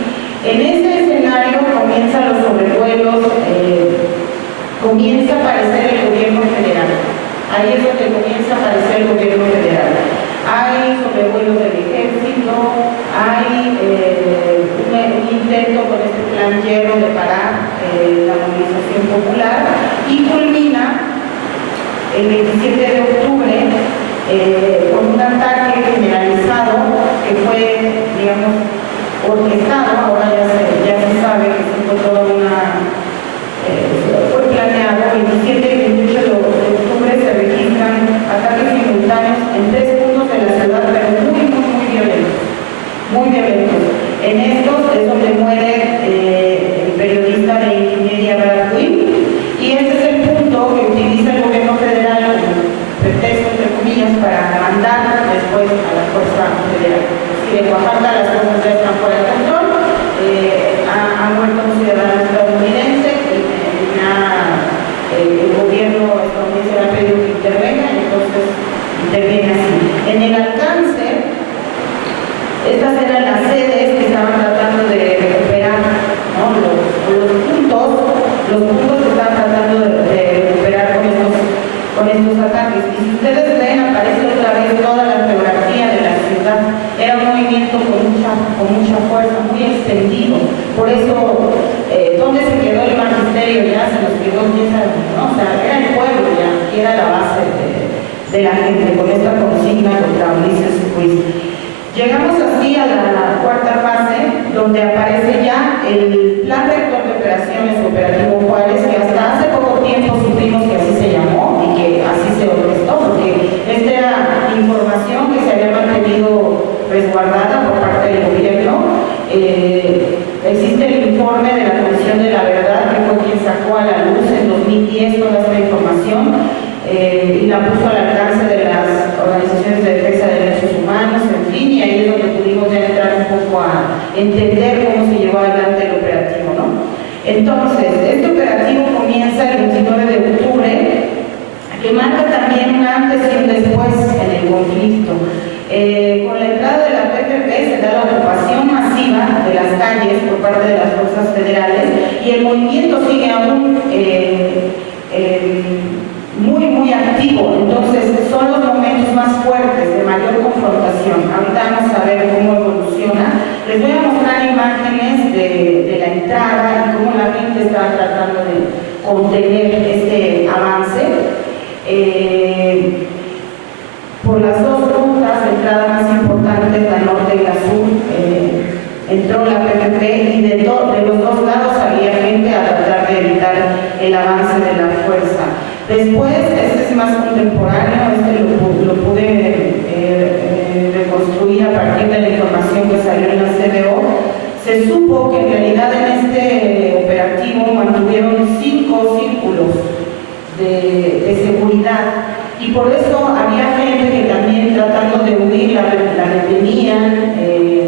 En este escenario comienzan los sobrevuelos, comienza a aparecer el gobierno federal. Ahí es donde comienza a aparecer el gobierno federal. Hay sobrevuelos del ejército, hay un intento con este plan Hierro de parar la movilización popular y culmina el 27 de octubre con un ataque generalizado que fue, digamos, orquestado. Ahora ya se sabe que fue toda una municiones para mandar después a la Fuerza Federal. Si en Oaxaca las cosas ya están fuera de control, ha muerto un ciudadano estadounidense y el gobierno estadounidense le ha pedido que intervenga, y entonces interviene así. En el alcance, estas eran las sedes que estaban tratando de recuperar, ¿no? los puntos que estaban tratando de recuperar con estos ataques. Y si ustedes ven, aparece otra vez toda la geografía de la ciudad. Era un movimiento con mucha fuerza, muy extendido. Por eso, ¿dónde se quedó el magisterio? Ya se nos quedó, ¿no? O sea, era el pueblo ya, y era la base de la gente, con esta consigna contra Ulises Ruiz. Llegamos así a la cuarta fase, donde aparece ya el Plan Rector de Operaciones Operativo Juárez, que hasta hace poco tiempo supimos que así se llamó y que así se orquestó, porque esta era información que se había mantenido resguardada por parte del gobierno. Existe el informe de la Comisión de la Verdad, que fue quien sacó a la luz en 2010 toda esta información y la puso al alcance de las organizaciones de defensa de derechos humanos, en fin, y ahí es donde pudimos ya entrar un poco a entender cómo se llevó adelante el operativo, ¿no? Entonces, este operativo comienza el 29 de octubre, que marca también un antes y un después en el conflicto. Con la entrada de la PFP se da la ocupación masiva de las calles por parte de las fuerzas federales y el movimiento sigue aún muy activo. Entonces son los momentos más fuertes de mayor confrontación. Ahorita vamos a ver cómo evoluciona. Les voy a mostrar imágenes de la entrada y cómo la gente está tratando de contener este avance. Por las dos rutas de entrada más importantes, la norte y la sur, entró la PFP y de los dos lados había gente a tratar de evitar el avance de la fuerza. Después, este es más contemporáneo, lo pude reconstruir a partir de la información que salió en la CBO. Se supo que en realidad en este operativo mantuvieron 5 círculos de seguridad. Y por eso había gente que también tratando de huir la detenían,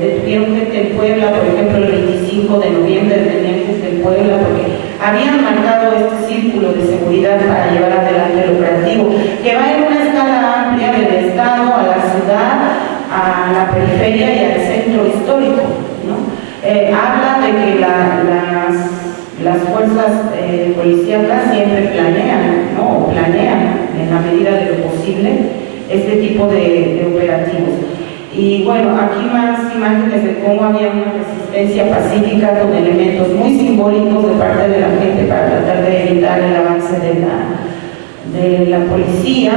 detuvieron gente en Puebla, por ejemplo el 25 de noviembre detenían gente en Puebla porque habían marcado este círculo de seguridad para llevar adelante el operativo, que va en una escala amplia del Estado a la ciudad, a la periferia y al centro histórico, ¿no? Habla de que las fuerzas policíacas siempre planean, ¿no? O planean en la medida de lo posible este tipo de operativos. Y bueno, aquí más imágenes de cómo había una resistencia pacífica con elementos muy simbólicos de parte de la gente para tratar de evitar el avance de la policía.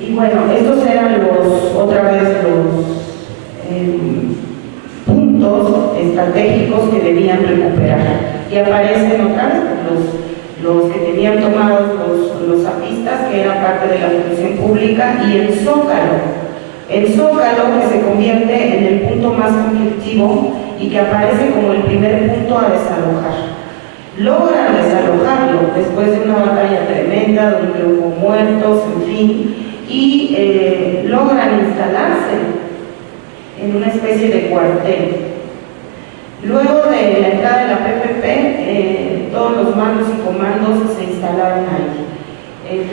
Y bueno, estos eran otra vez los puntos estratégicos que debían recuperar. Y aparecen otra vez los que tenían tomados los zapistas, que era parte de la función pública, y el Zócalo. El Zócalo, que se convierte en el punto más conflictivo y que aparece como el primer punto a desalojar. Logran desalojarlo después de una batalla tremenda donde hubo muertos, en fin, y logran instalarse en una especie de cuartel. Luego de la entrada de la PFP, todos los mandos y comandos se instalaron ahí.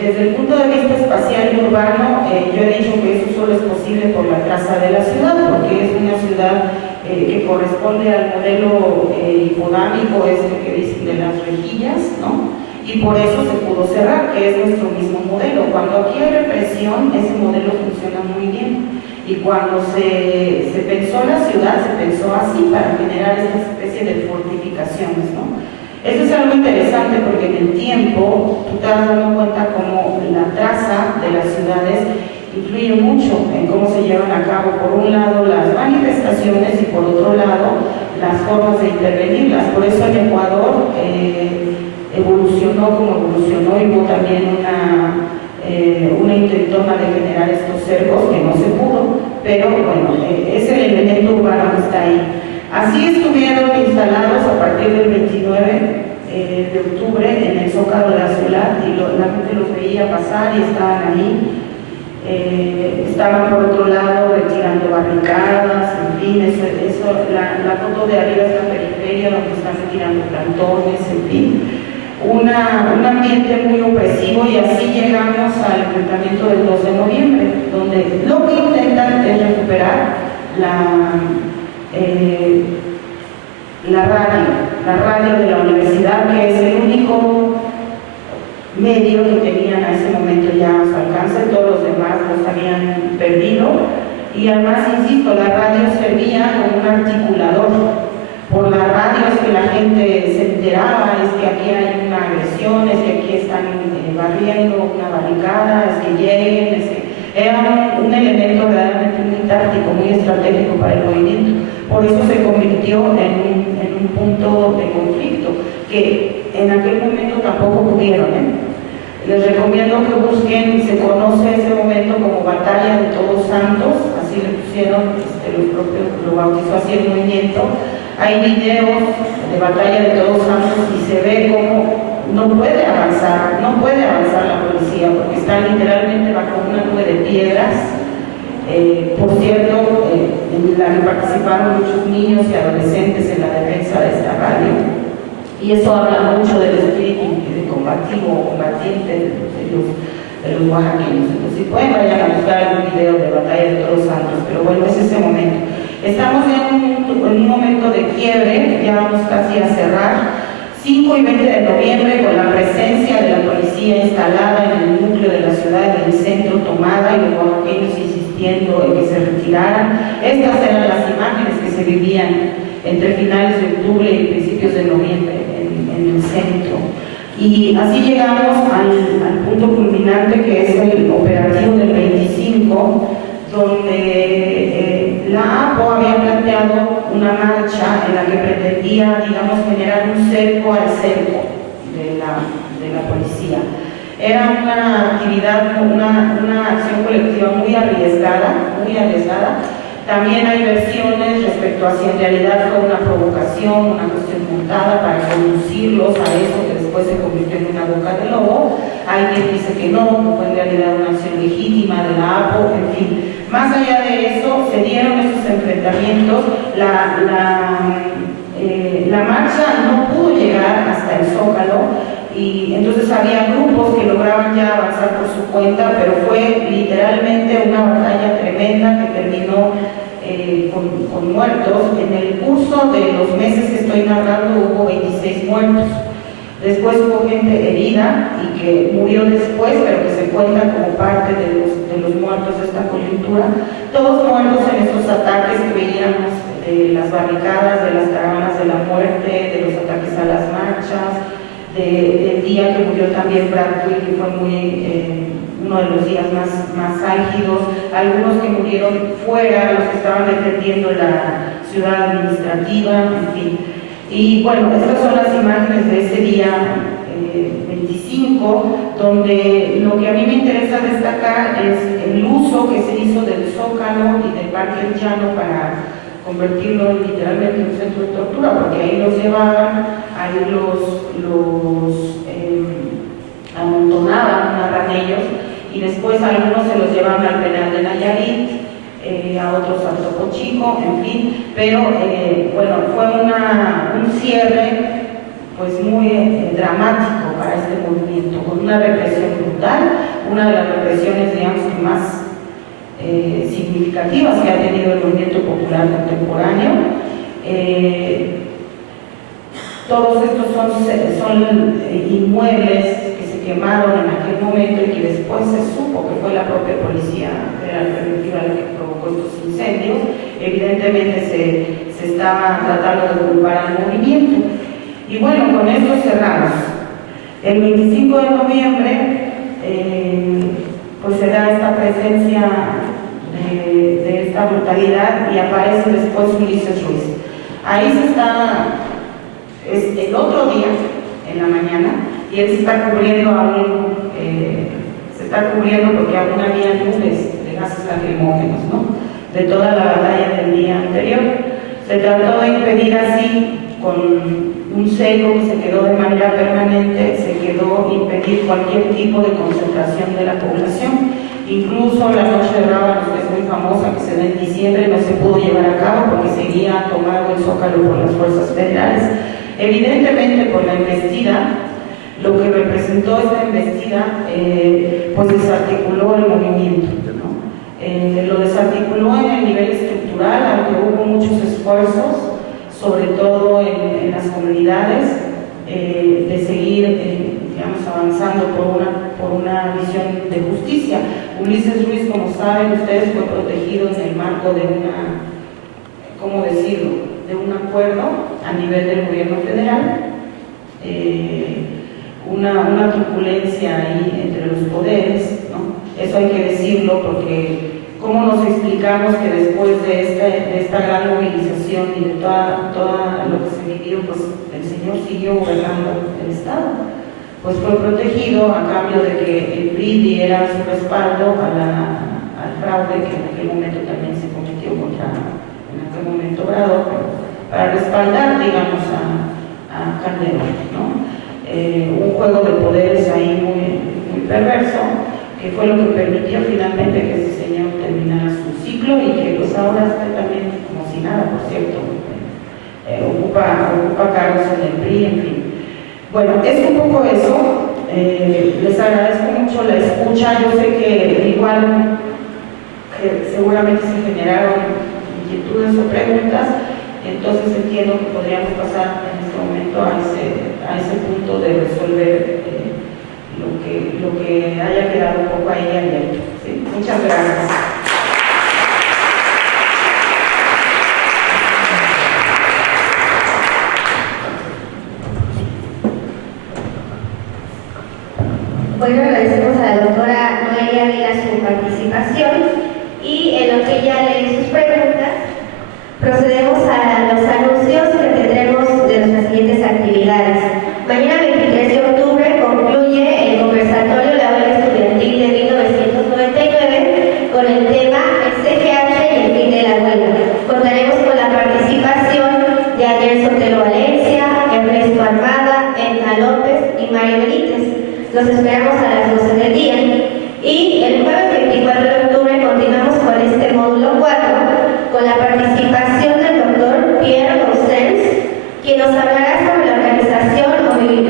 Desde el punto de vista espacial y urbano, yo he dicho que eso solo es posible por la traza de la ciudad, porque es una ciudad que corresponde al modelo hipodámico que dicen de las rejillas, ¿no? Y por eso se pudo cerrar, que es nuestro mismo modelo. Cuando aquí hay represión, ese modelo funciona muy bien. Y cuando se pensó la ciudad, se pensó así para generar esta especie de fortificaciones, ¿no? Esto es algo interesante porque en el tiempo tú te das dando cuenta cómo la traza de las ciudades influye mucho en cómo se llevan a cabo, por un lado, las manifestaciones y por otro lado, las formas de intervenirlas. Por eso en Ecuador evolucionó como evolucionó y hubo también una intentona de generar estos cercos que no se pudo, pero bueno, es el elemento urbano que está ahí. Así estuvieron instalados a partir del 29 de octubre en el Zócalo de la ciudad y y la gente los veía pasar y estaban ahí. Estaban por otro lado retirando barricadas, en fin, la foto de arriba es la periferia donde están retirando plantones, en fin. Un ambiente muy opresivo, y así llegamos al enfrentamiento del 2 de noviembre, donde lo que intentan es recuperar la radio de la universidad, que es el único medio que tenían a ese momento ya a su alcance. Todos los demás los habían perdido, y además, insisto, la radio servía como un articulador. Por la radio es que la gente se enteraba, es que aquí hay una agresión, es que aquí están barriendo una barricada, es que lleguen, es que era un elemento verdaderamente muy táctico, muy estratégico para el movimiento. Por eso se convirtió en un punto de conflicto, que en aquel momento tampoco pudieron. Les recomiendo que busquen, se conoce ese momento como Batalla de Todos Santos, así le pusieron, lo bautizó así el movimiento. Hay videos de Batalla de Todos Santos y se ve cómo no puede avanzar la policía, porque están literalmente bajo una nube de piedras. Por cierto, en la que participaron muchos niños y adolescentes en la defensa de esta radio. Y eso habla mucho del espíritu combatiente de los oaxaqueños. Entonces, si pueden, vayan a buscar algún video de Batalla de Todos Santos, pero bueno, es ese momento. Estamos en un momento de quiebre, ya vamos casi a cerrar. 5 y 20 de noviembre, con la presencia de la policía instalada en el núcleo de la ciudad, en el centro, tomada, y los oaxaqueños insistiendo en que se retiraran. Estas eran las imágenes que se vivían entre finales de octubre y principios de noviembre en el centro. Y así llegamos al punto culminante, que es el operativo del 25, donde la APO había planteado una marcha en la que pretendía, digamos, generar un cerco al cerco de la policía. Era una actividad, una acción colectiva muy arriesgada, muy arriesgada. También hay versiones respecto a si en realidad fue una provocación, una cuestión montada para conducirlos a eso que después se convirtió en una boca de lobo. Hay quien dice que no fue en realidad una acción legítima de la APO, en fin. Más allá de eso, se dieron esos enfrentamientos. La marcha no pudo llegar hasta el Zócalo, y entonces había grupos que lograban ya avanzar por su cuenta, pero fue literalmente una batalla tremenda que terminó con muertos. En el curso de los meses que estoy narrando hubo 26 muertos. Después hubo gente herida y que murió después, pero que se cuenta como parte de los muertos de esta coyuntura. Todos muertos en estos ataques que veíamos de las barricadas, de las caravanas de la muerte, de los ataques a las marchas, del día que murió también Bradley, que fue uno de los días más álgidos. Algunos que murieron fuera, los que estaban defendiendo la ciudad administrativa, en fin. Y bueno, estas son las imágenes de ese día 25, donde lo que a mí me interesa destacar es el uso que se hizo del Zócalo y del Parque El Llano para convertirlo literalmente en un centro de tortura, porque ahí los llevaban, ahí los amontonaban, narran ellos, y después algunos se los llevaban al penal de Nayarit, a otros a Topo Chico, en fin. Pero bueno, fue un cierre pues muy dramático para este movimiento, con una represión brutal, una de las represiones, digamos, más significativas que ha tenido el movimiento popular contemporáneo. Todos estos son inmuebles que se quemaron en aquel momento y que después se supo que fue la propia Policía Federal Preventiva la que provocó estos incendios. Evidentemente se estaba tratando de culpar al movimiento. Y bueno, con esto cerramos. El 25 de noviembre pues se da esta presencia de esta brutalidad y aparece después Ulises Ruiz. Ahí es el otro día, en la mañana, y él se está cubriendo porque aún había nubes de gases lacrimógenos, ¿no?, de toda la batalla del día anterior. Se trató de impedir así, con un seco que se quedó de manera permanente, se quedó impedir cualquier tipo de concentración de la población. Incluso la Noche de Rábanos, que es muy famosa, que se da en diciembre, no se pudo llevar a cabo porque seguía tomado el Zócalo por las fuerzas federales. Evidentemente, por la embestida, lo que representó esta embestida, pues desarticuló el movimiento, ¿no? Lo desarticuló en el nivel estructural, aunque hubo muchos esfuerzos, sobre todo en las comunidades, de seguir, digamos, avanzando por una visión de justicia. Ulises Ruiz, como saben ustedes, fue protegido en el marco de ¿cómo decirlo?, de un acuerdo a nivel del gobierno federal, una turbulencia ahí entre los poderes, ¿no? Eso hay que decirlo porque ¿cómo nos explicamos que después de esta gran movilización y de toda lo que se vivió, pues el señor siguió gobernando el Estado? Pues fue protegido a cambio de que el PRI diera su respaldo al fraude que en aquel momento también se cometió contra, en aquel momento, Obrador, para respaldar, digamos, a Calderón, ¿no? Un juego de poderes ahí muy perverso, que fue lo que permitió finalmente que ese señor terminara su ciclo y que pues ahora está también como si nada, por cierto, ocupa cargos en el PRI, en fin. Bueno, es un poco eso. Les agradezco mucho la escucha. Yo sé que igual seguramente se generaron inquietudes o preguntas, entonces entiendo que podríamos pasar en este momento a ese punto de resolver lo que haya quedado un poco ahí abierto. ¿Sí? Muchas gracias. Bueno, agradecemos a la doctora Noelia Ávila su participación y en lo que ella lee sus preguntas, procedemos a los anuncios que tendremos de nuestras siguientes actividades. Mañana 23 de octubre concluye el conversatorio La Huelga Estudiantil de 1999 con el tema el CGH y el fin de la huelga. Contaremos con la participación de Adrián Sotelo Valencia, Ernesto Armada, Edna López y Mario Benítez. Los esperamos a las 12 del día. Y el jueves 24 de octubre continuamos con este módulo 4 con la participación del doctor Pierre Rossens, quien nos hablará sobre la organización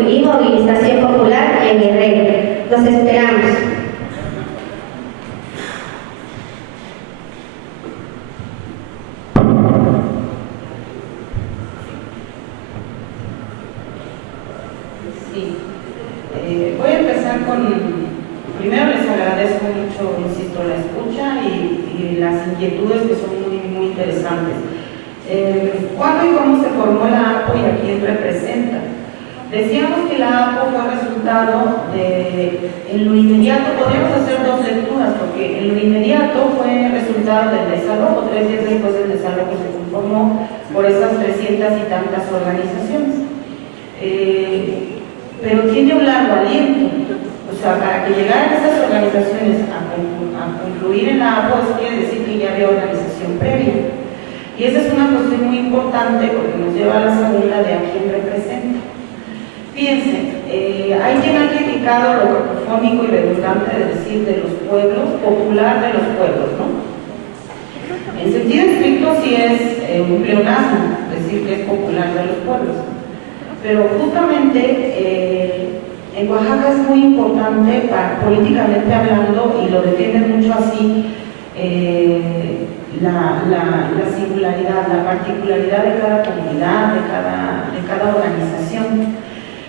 y movilización popular en Guerrero. Los esperamos. Sí. Voy a empezar primero les agradezco mucho, insisto, la escucha y las inquietudes que son muy interesantes. ¿Cuándo y cómo se formó la APO y a quién representa? Decíamos que la APO fue resultado en lo inmediato, podríamos hacer dos lecturas, porque en lo inmediato fue resultado del desalojo, 3 días después del desalojo se conformó por esas 300 y tantas organizaciones. Pero tiene un largo aliento, o sea, para que llegaran esas organizaciones a concluir en la APO, eso quiere decir que ya había organización previa. Y esa es una cuestión muy importante porque nos lleva a la segunda de a quién representa. Fíjense, hay quien ha criticado lo cacofónico y redundante de decir de los pueblos, popular de los pueblos, ¿no? En sentido estricto sí es un pleonasmo decir que es popular de los pueblos. Pero justamente en Oaxaca es muy importante, políticamente hablando, y lo defienden mucho así, la singularidad, la particularidad de cada comunidad, de cada organización.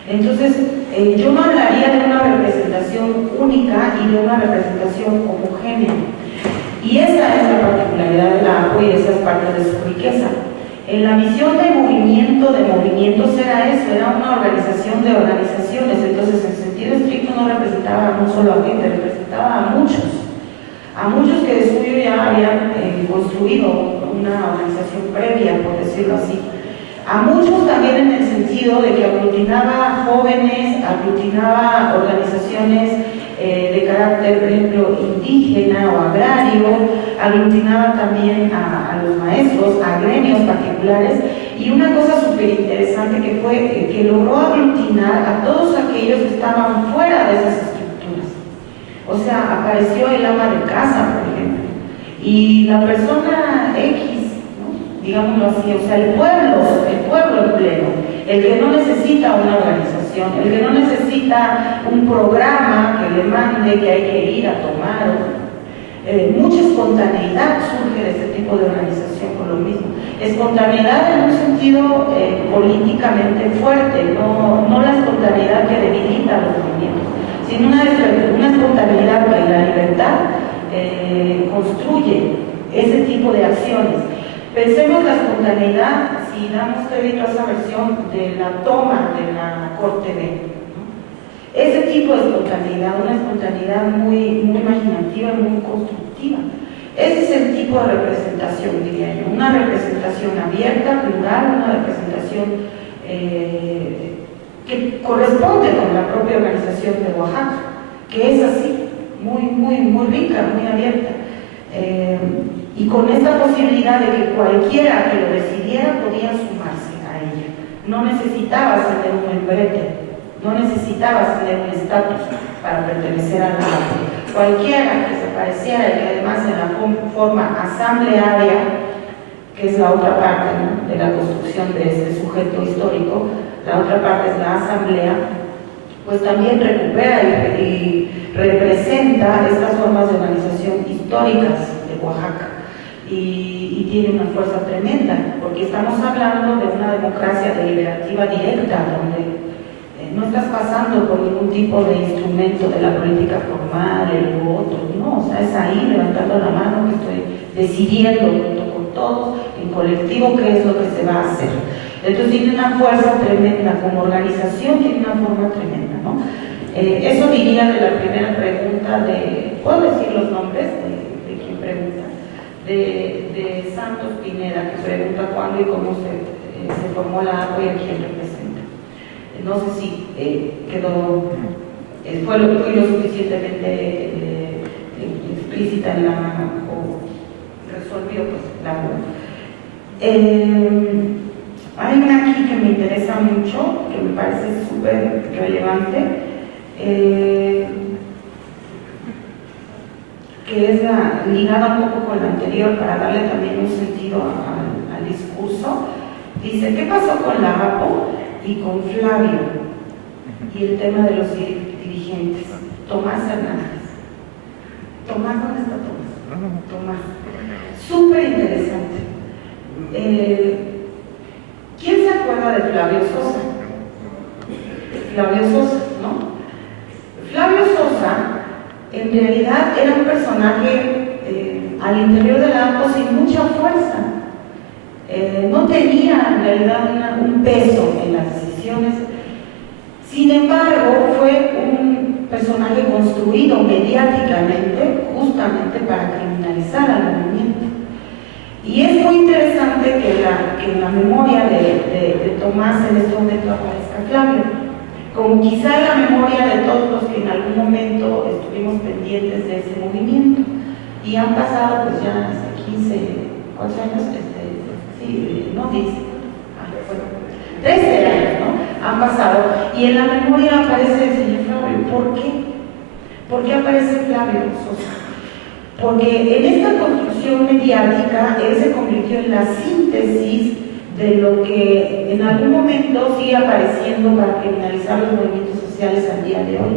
Entonces, yo no hablaría de una representación única y de una representación homogénea. Y esa es la particularidad de la APO y esa es parte de su riqueza. En la visión de movimientos era eso, era una organización de organizaciones, entonces en sentido estricto no representaba a un solo agente, representaba a muchos que de suyo ya habían construido una organización previa, por decirlo así. A muchos también en el sentido de que aglutinaba jóvenes, aglutinaba organizaciones de carácter, por ejemplo, indígena o agrario, aglutinaba también a los maestros, a gremios particulares, y y una cosa súper interesante que fue que logró aglutinar a todos aquellos que estaban fuera de esas estructuras. O sea, apareció el ama de casa, por ejemplo, y la persona X, ¿no? Digámoslo así, o sea, el pueblo en pleno, el que no necesita una organización, el que no necesita un programa que le mande que hay que ir a tomar. Mucha espontaneidad surge de ese tipo de organización por lo mismo. Espontaneidad en un sentido políticamente fuerte, no la espontaneidad que debilita los movimientos, sino una espontaneidad que en la libertad construye ese tipo de acciones. Pensemos la espontaneidad, si damos crédito a esa versión de la toma de la Corte B, ¿no? Ese tipo de espontaneidad, una espontaneidad muy imaginativa y muy constructiva. Ese es el tipo de representación, diría yo, una representación abierta, plural, una representación que corresponde con la propia organización de Oaxaca, que es así, muy rica, muy abierta. Y con esta posibilidad de que cualquiera que lo decidiera podía sumarse a ella. No necesitabas tener un membrete, no necesitabas tener un estatus para pertenecer a la arte. Cualquiera que se pareciera y que además en la forma asamblearia, que es la otra parte, ¿no?, de la construcción de este sujeto histórico, la otra parte es la asamblea, pues también recupera y representa estas formas de organización históricas de Oaxaca. Y tiene una fuerza tremenda, porque estamos hablando de una democracia deliberativa directa, donde no estás pasando por ningún tipo de instrumento de la política formal, el voto, no, o sea, es ahí levantando la mano que estoy decidiendo junto con todos, en colectivo, qué es lo que se va a hacer. Entonces tiene una fuerza tremenda, como organización tiene una forma tremenda, ¿no? Eso diría de la primera pregunta de, ¿puedo decir los nombres de quien pregunta? De Santos Pineda, que pregunta cuándo y cómo se formó la APO y a quién representa. No sé si fue lo suficientemente explícita en la mano o resolvió pues la hay una aquí que me interesa mucho, que me parece súper relevante, que es ligada un poco con la anterior para darle también un sentido al discurso. Dice, ¿qué pasó con la APO y con Flavio y el tema de los dirigentes? Tomás Hernández. Tomás, ¿dónde está Tomás? Tomás. Súper interesante. ¿Quién se acuerda de Flavio Sosa? Flavio Sosa, ¿no? Flavio Sosa en realidad era un personaje al interior de la APO sin mucha fuerza. No tenía en realidad un peso en las decisiones. Sin embargo, fue un personaje construido mediáticamente justamente para criminalizar al movimiento. Y es muy interesante que en la memoria de Tomás en este momento aparezca Flavio, como quizá en la memoria de todos los que en algún momento estuvimos pendientes de ese movimiento. Y han pasado pues ya hasta 15, ¿cuántos años? Sí, no 10, bueno, 13 años, ¿no? Han pasado. Y en la memoria aparece el señor Flavio. ¿Por qué? ¿Por qué aparece Flavio Sosa? Porque en esta construcción mediática él se convirtió en la síntesis de lo que en algún momento sigue apareciendo para criminalizar los movimientos sociales al día de hoy.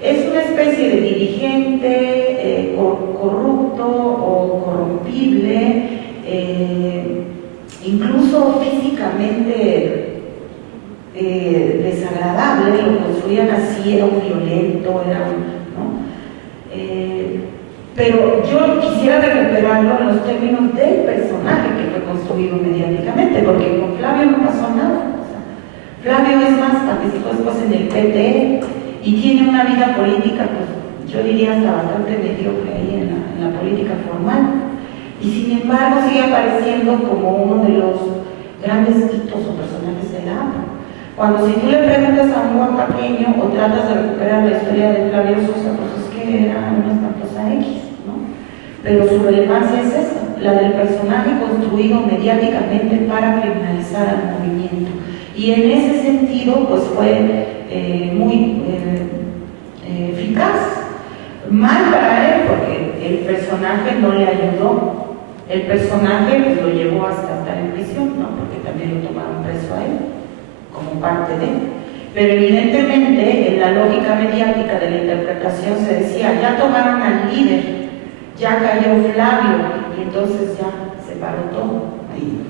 Es una especie de dirigente corrupto o corrompible, incluso físicamente desagradable, lo construían así, era un violento, ¿no? Pero yo quisiera recuperarlo en los términos del personaje que fue construido mediáticamente, porque con Flavio no pasó nada. O sea, Flavio es más, participó después en el PT y tiene una vida política, pues yo diría hasta bastante mediocre ahí en la política formal. Y sin embargo sigue apareciendo como uno de los grandes hitos o personajes de la APO. Cuando si tú le preguntas a un oaxaqueño o tratas de recuperar la historia de Flavio Sosa, pues es que era una espantosa X, ¿no? Pero su relevancia es esa, la del personaje construido mediáticamente para criminalizar al movimiento. Y en ese sentido, pues fue muy eficaz. Mal para él, porque el personaje no le ayudó. El personaje pues, lo llevó hasta estar en prisión, ¿no? Porque también lo tomaron preso a él, como parte de él. Pero evidentemente, en la lógica mediática de la interpretación se decía, ya tomaron al líder, ya cayó Flavio, y entonces ya se paró todo ahí.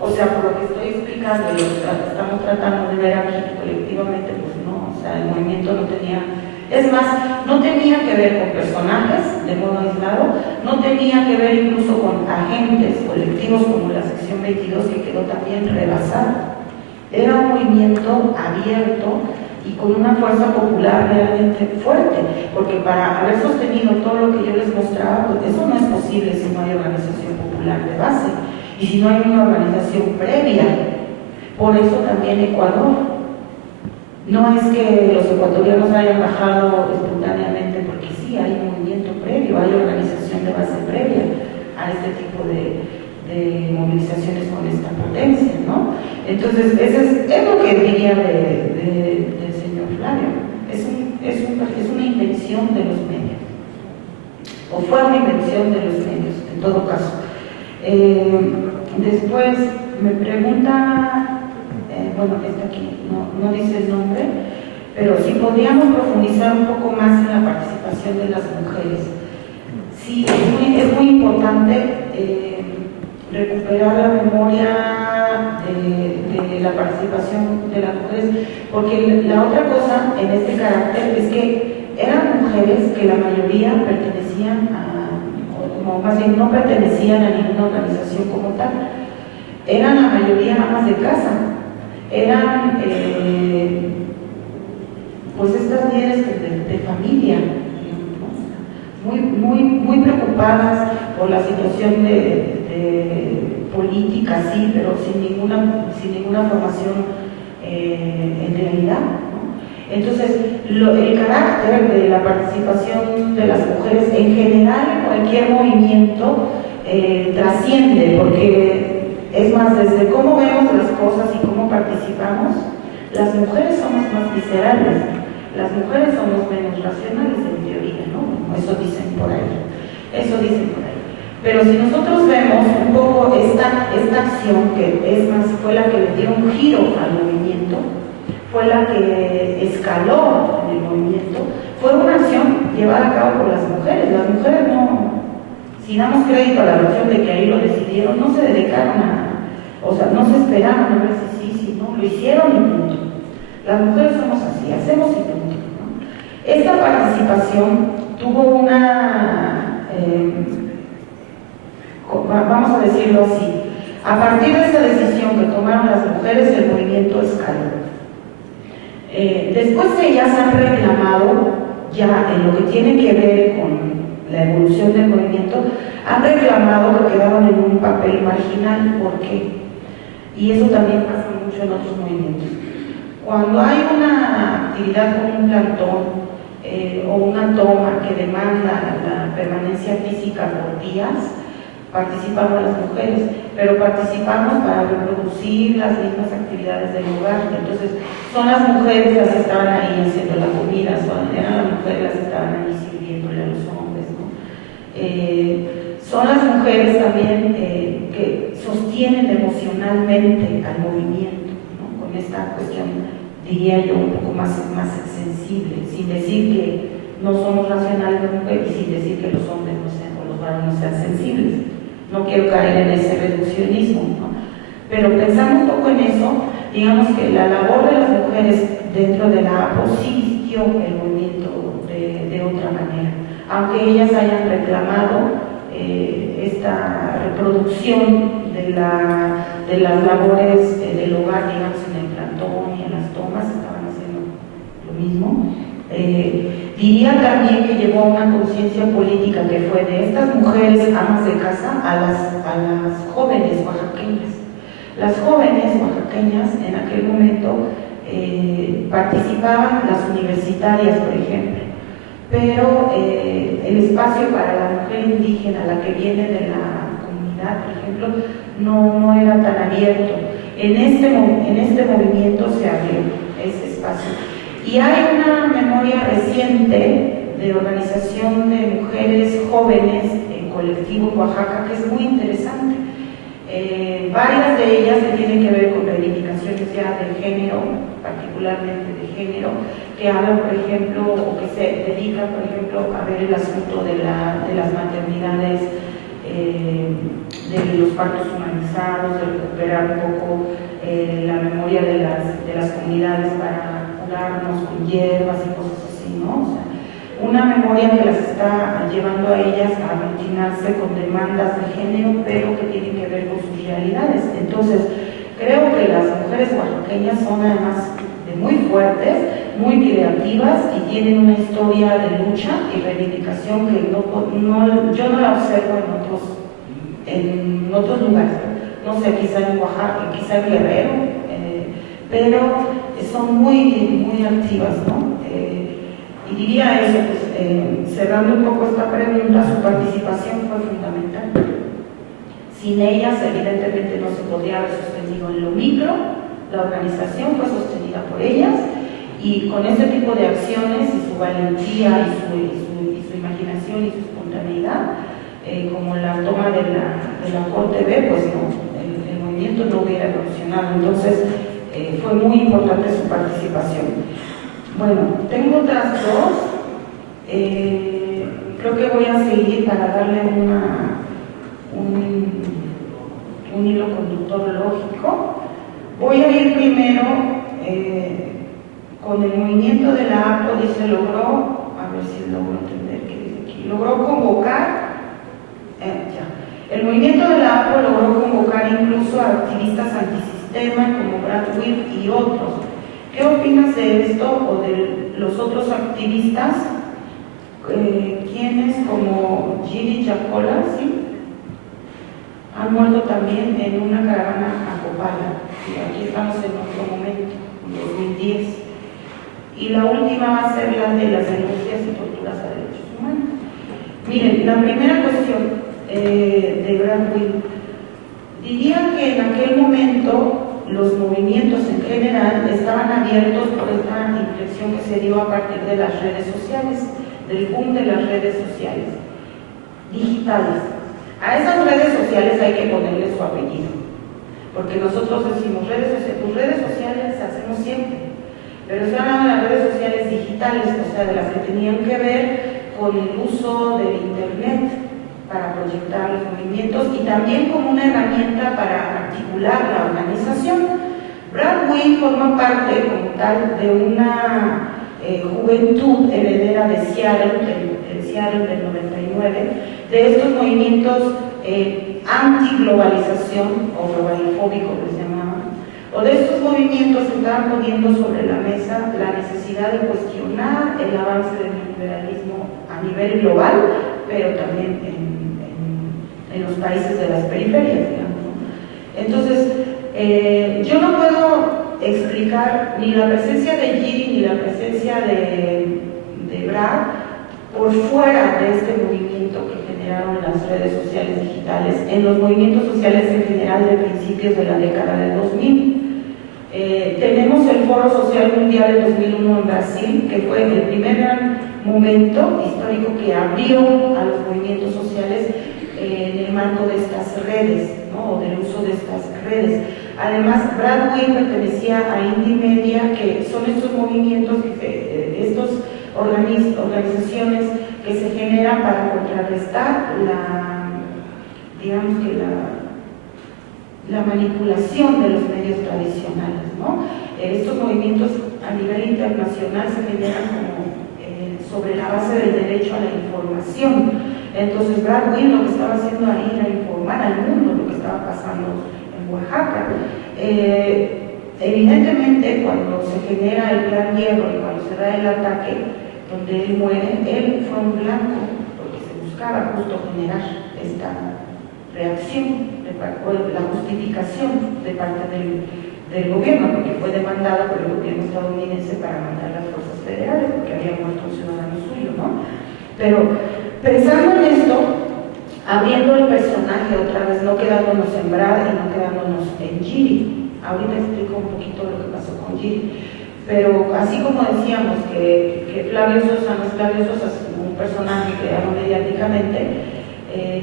O sea, por lo que estoy explicando, lo que estamos tratando de ver aquí colectivamente, pues no, o sea, el movimiento no tenía, es más, no tenía que ver con personajes de modo aislado, no tenía que ver incluso con agentes colectivos como la sección 22 que quedó también rebasada. Era un movimiento abierto y con una fuerza popular realmente fuerte, porque para haber sostenido todo lo que yo les mostraba, pues eso no es posible si no hay organización popular de base. Y si no hay una organización previa, por eso también Ecuador. No es que los ecuatorianos hayan bajado espontáneamente, porque sí, hay un movimiento previo, hay organización de base previa a este tipo de movilizaciones con esta potencia, ¿no? Entonces, es lo que diría del señor Flavio. Es una invención de los medios, o fue una invención de los medios, en todo caso. Después me pregunta, bueno, está aquí, no dice el nombre, pero si podríamos profundizar un poco más en la participación de las mujeres. Sí, es muy importante recuperar la memoria de la participación de las mujeres, porque la otra cosa en este carácter es que eran mujeres que la mayoría pertenecían como más bien no pertenecían a ninguna organización como tal, eran la mayoría amas de casa, eran pues estas líderes de familia, muy preocupadas por la situación de política, sí, pero sin ninguna formación en realidad, ¿no? Entonces, el carácter de la participación de las mujeres en general en cualquier movimiento trasciende, porque es más, desde cómo vemos las cosas y cómo participamos, las mujeres somos más viscerales, las mujeres somos menos racionales en teoría, ¿no? Eso dicen por ahí. Pero si nosotros vemos un poco esta acción, que es más, fue la que le dio un giro al movimiento, fue la que escaló en el movimiento, fue una acción llevada a cabo por las mujeres. Las mujeres no, si damos crédito a la versión de que ahí lo decidieron, no se dedicaron o sea, no se esperaron a ver si no, lo hicieron y punto. Las mujeres somos así, hacemos y punto, ¿no? Esta participación tuvo una, vamos a decirlo así, a partir de esa decisión que tomaron las mujeres, el movimiento escaló. Después ellas han reclamado, ya en lo que tiene que ver con la evolución del movimiento, han reclamado que quedaron en un papel marginal. ¿Por qué? Y eso también pasa mucho en otros movimientos. Cuando hay una actividad como un plantón o una toma que demanda la permanencia física por días, participamos las mujeres, pero participamos para reproducir las mismas actividades del lugar. Entonces, son las mujeres las que estaban ahí haciendo la comida, eran las mujeres las que estaban ahí sirviéndole a los hombres, ¿no? Son las mujeres también que sostienen emocionalmente al movimiento, ¿no? Con esta cuestión, diría yo, un poco más sensible, sin decir que no somos racionales las mujeres y sin decir que los hombres no sean, o los varones no sean sensibles. No quiero caer en ese reduccionismo, ¿no? Pero pensando un poco en eso, digamos que la labor de las mujeres dentro de la APO sí vistió el movimiento de otra manera, aunque ellas hayan reclamado esta reproducción de las labores del hogar, digamos, en el plantón y en las tomas, estaban haciendo lo mismo. Diría también que llevó a una conciencia política que fue de estas mujeres amas de casa a las jóvenes oaxaqueñas. Las jóvenes oaxaqueñas en aquel momento participaban, las universitarias, por ejemplo, pero el espacio para la mujer indígena, la que viene de la comunidad comunidad, por ejemplo, no era tan abierto. En este movimiento se abrió ese espacio. Y hay una memoria reciente de organización de mujeres jóvenes en colectivo Oaxaca que es muy interesante. Varias de ellas que tienen que ver con reivindicaciones ya de género, particularmente de género, que hablan, por ejemplo, o que se dedican, por ejemplo, a ver el asunto de las maternidades, de los partos humanizados, de recuperar un poco la memoria de las comunidades para curarnos con hierbas y cosas así, ¿no? O sea, una memoria que las está llevando a ellas a aglutinarse con demandas de género, pero que tienen que ver con sus realidades. Entonces, creo que las mujeres oaxaqueñas son además muy fuertes, muy creativas y tienen una historia de lucha y reivindicación que yo no la observo en otros lugares. No sé, quizá en Oaxaca, quizá en Guerrero, pero son muy activas, ¿no? Y diría eso, pues, cerrando un poco esta pregunta, su participación fue fundamental. Sin ellas, evidentemente, no se podría haber sostenido en lo micro. La organización fue sostenida por ellas y con este tipo de acciones y su valentía y su imaginación y su espontaneidad, como la toma de la Corte B, pues no, el movimiento no hubiera evolucionado. Entonces, fue muy importante su participación. Bueno, tengo otras dos. Creo que voy a seguir para darle un hilo conductor lógico. Voy a ir primero con el movimiento de la APO, dice, logró, a ver si logro entender qué dice aquí, logró convocar, el movimiento de la APO logró convocar incluso a activistas antisistema como Brad Whip y otros. ¿Qué opinas de esto o de los otros activistas? ¿Quiénes como Giri Chacola, sí? Han muerto también en una caravana a Copala. Y aquí estamos en otro momento, en 2010. Y la última va a ser la de las denuncias y torturas a derechos humanos. Miren, la primera cuestión de Brad Whip. Diría que en aquel momento los movimientos en general estaban abiertos por esta inflexión que se dio a partir de las redes sociales, del boom de las redes sociales digitales. A esas redes sociales hay que ponerle su apellido, porque nosotros decimos tus redes sociales hacemos siempre, pero estoy hablando de las redes sociales digitales, o sea, de las que tenían que ver con el uso del internet para proyectar los movimientos y también como una herramienta para articular la organización. Brad Whip forma parte como tal de una juventud heredera de Seattle del 99, de estos movimientos anti-globalización o globalifóbicos les llamaban, o de estos movimientos que estaban poniendo sobre la mesa la necesidad de cuestionar el avance del neoliberalismo a nivel global, pero también en los países de las periferias, digamos, ¿no? Entonces, yo no puedo explicar ni la presencia de Giri ni la presencia de Brad por fuera de este movimiento que generaron las redes sociales digitales, en los movimientos sociales en general de principios de la década de 2000. Tenemos el Foro Social Mundial de 2001 en Brasil, que fue el primer gran momento histórico que abrió a los movimientos sociales en el marco de estas redes, ¿no? O del uso de estas redes. Además, Brad Whip pertenecía a Indie Media, que son estos movimientos, estos organizaciones que se generan para contrarrestar la manipulación de los medios tradicionales, ¿no? Estos movimientos a nivel internacional se generan como sobre la base del derecho a la información. Entonces Brad Whip lo que estaba haciendo ahí era informar al mundo lo que estaba pasando en Oaxaca. Evidentemente, cuando se genera el Plan Hierro y cuando se da el ataque donde él muere, él fue un blanco, porque se buscaba justo generar esta reacción, o la justificación de parte del gobierno, porque fue demandado por el gobierno estadounidense para mandar las fuerzas federales, porque había muerto un ciudadano suyo, ¿no? Pero pensando en esto, abriendo el personaje otra vez, no quedándonos en Brad y no quedándonos en Giri. Ahorita explico un poquito lo que pasó con Giri. Pero así como decíamos que Flavio Sosa no es Flavio Sosa, sino un personaje creado mediáticamente,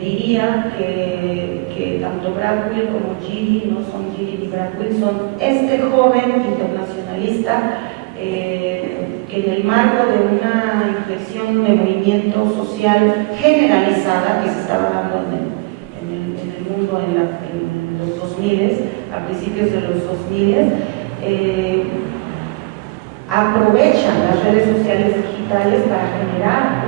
diría que tanto Brad Will como Giri no son Giri ni Brad Will, son este joven internacionalista que en el marco de una inflexión de movimiento social generalizada que se estaba dando en el mundo en los 2000, a principios de los 2000, aprovechan las redes sociales digitales para generar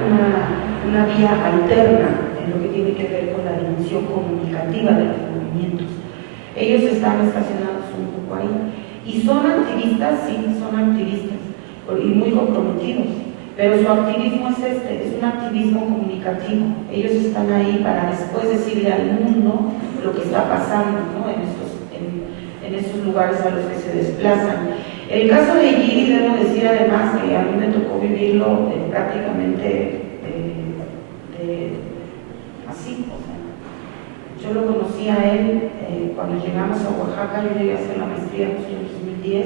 una vía alterna en lo que tiene que ver con la dimensión comunicativa de los movimientos. Ellos están estacionados un poco ahí. Y son activistas, sí, son activistas, y muy comprometidos, pero su activismo es un activismo comunicativo. Ellos están ahí para después decirle al mundo lo que está pasando, ¿no? en esos lugares a los que se desplazan. El caso de Giri, debo decir además que a mí me tocó vivirlo prácticamente así, o sea, yo lo conocí a él cuando llegamos a Oaxaca. Yo llegué a hacer la maestría en 2010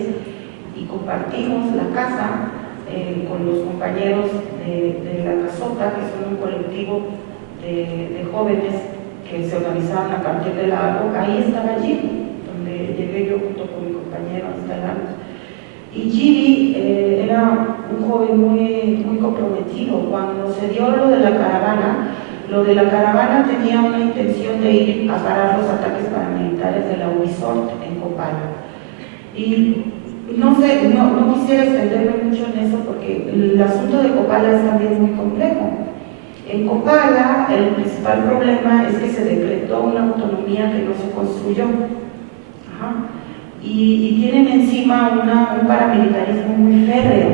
y compartimos la casa con los compañeros de La Casota, que son un colectivo de jóvenes que se organizaron a partir de la época. Ahí estaba Giri, donde llegué yo junto con mi compañero a instalarnos. Y Giri era un joven muy comprometido. Cuando se dio lo de la caravana tenía una intención de ir a parar los ataques paramilitares de la Ubisoft en Copala. Y no sé, no quisiera extenderme mucho en eso porque el asunto de Copala es también muy complejo. En Copala el principal problema es que se decretó una autonomía que no se construyó. Ajá. Y tienen encima un paramilitarismo muy férreo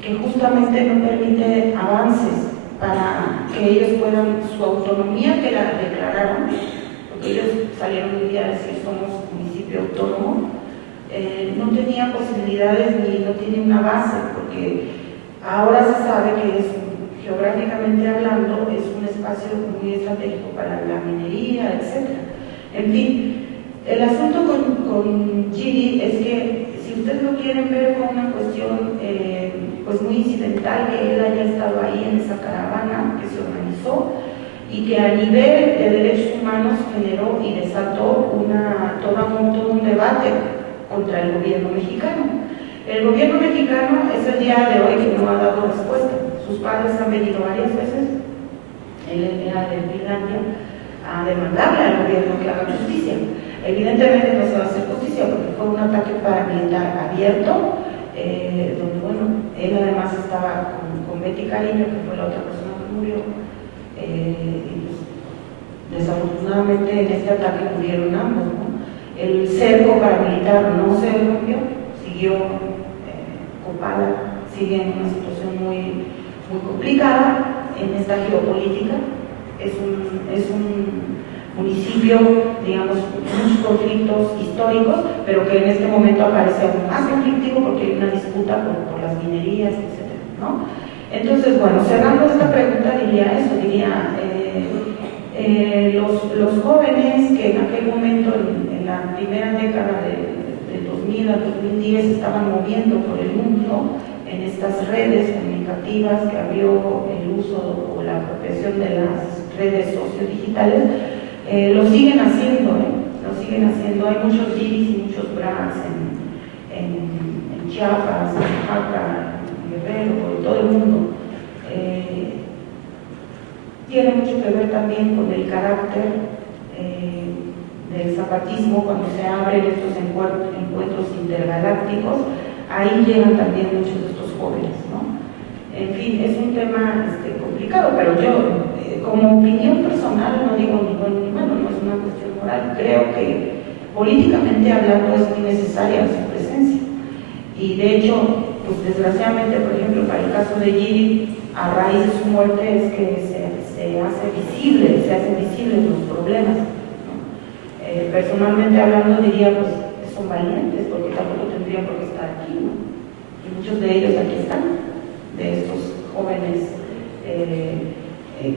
que justamente no permite avances para que ellos puedan, su autonomía que la declararon, porque ellos salieron un día a decir somos municipio autónomo, no tenía posibilidades ni no tiene una base, porque ahora se sabe que geográficamente hablando es un espacio muy estratégico para la minería, etc. En fin, el asunto con Giri es que si ustedes lo quieren ver como una cuestión pues muy incidental, que él haya estado ahí en esa caravana que se organizó y que a nivel de derechos humanos generó y desató todo un debate contra el gobierno mexicano. El gobierno mexicano es el día de hoy que no ha dado respuesta. Sus padres han venido varias veces, él era de Finlandia, a demandarle al gobierno que haga justicia. Evidentemente no se va a hacer justicia porque fue un ataque paramilitar abierto, donde bueno, él además estaba con Betty Cariño, que fue la otra persona que murió, y pues, desafortunadamente en este ataque murieron ambos, ¿no? El cerco paramilitar no se rompió, siguió Copala, sigue en una situación muy complicada en esta geopolítica. Es un municipio, digamos, con muchos conflictos históricos, pero que en este momento aparece aún más conflictivo porque hay una disputa por las minerías, etc., ¿no? Entonces, bueno, cerrando esta pregunta diría los jóvenes que en aquel momento, en la primera década del 2000 al 2010, estaban moviendo por el mundo en estas redes comunicativas que abrió el uso o la apropiación de las redes sociodigitales, lo siguen haciendo, lo siguen haciendo. Hay muchos Giris y muchos Brads en Chiapas, en Oaxaca, en Guerrero, en todo el mundo. Tiene mucho que ver también con el carácter del zapatismo. Cuando se abren estos encuentros intergalácticos, ahí llegan también muchos de estos jóvenes, ¿no? En fin, es un tema complicado, pero yo, como opinión personal, no digo ni bueno ni malo, no es una cuestión moral. Creo que políticamente hablando es muy necesaria su presencia. Y de hecho, pues desgraciadamente, por ejemplo, para el caso de Giri, a raíz de su muerte es que se hacen visibles los problemas, ¿no? Personalmente hablando diría, pues son valientes, porque tampoco tendrían por qué estar aquí, ¿no? Y muchos de ellos aquí están, de estos jóvenes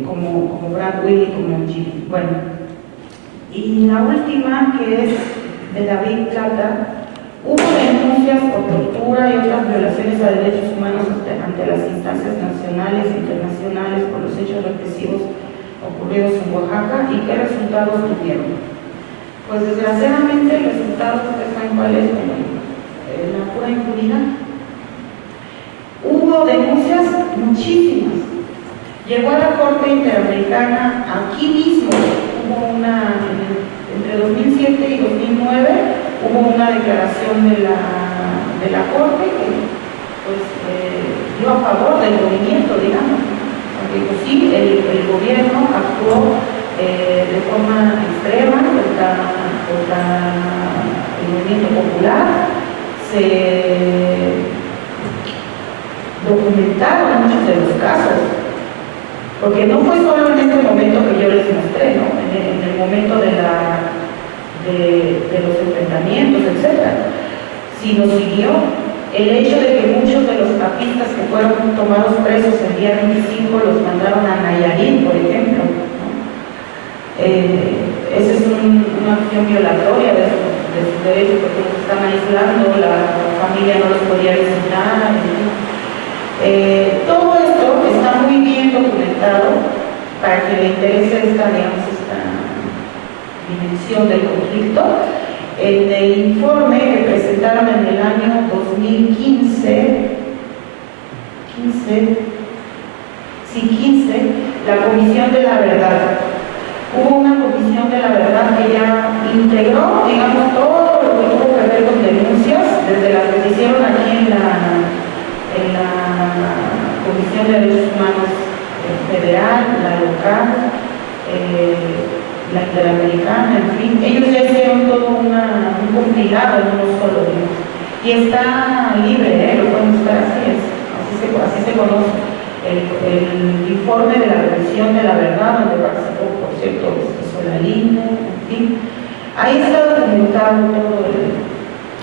como Bradwell y como Gili. Bueno, y la última, que es de David Plata. Hubo denuncias por tortura y otras violaciones a derechos humanos ante las instancias nacionales e internacionales por los hechos represivos ocurridos en Oaxaca. ¿Y qué resultados tuvieron? Pues desgraciadamente el resultado, ustedes saben cuál es, la pura impunidad. Hubo denuncias muchísimas. Llegó a la Corte Interamericana, aquí mismo hubo una, entre 2007 y 2009, hubo una declaración de la Corte que pues, dio a favor del movimiento, digamos. Porque pues, sí, el gobierno actuó de forma extrema contra el movimiento popular. Se documentaron muchos de los casos, porque no fue solo en este momento que yo les mostré, ¿no? En el momento de los enfrentamientos, etc. Sino siguió el hecho de que muchos de los papistas que fueron tomados presos el día 25 los mandaron a Nayarit, por ejemplo, ¿no? Esa es una acción violatoria de sus derechos, porque los están aislando, la familia no los podía visitar. Todo esto está muy bien documentado para que le interese esta dimensión del conflicto. En el informe que presentaron en el año 2015, la Comisión de la Verdad. Hubo una Comisión de la Verdad que ya integró, digamos, todo lo que tuvo que ver con denuncias, desde las que se hicieron aquí en la Comisión de Derechos Humanos Federal, la local, la interamericana, en fin. Ellos ya hicieron todo un compilado en uno solo, digamos. Y está libre, lo pueden buscar así, así se conoce. El informe de la Comisión de la Verdad, donde participó, por cierto, Solalinde, en fin. Ahí está documentado todo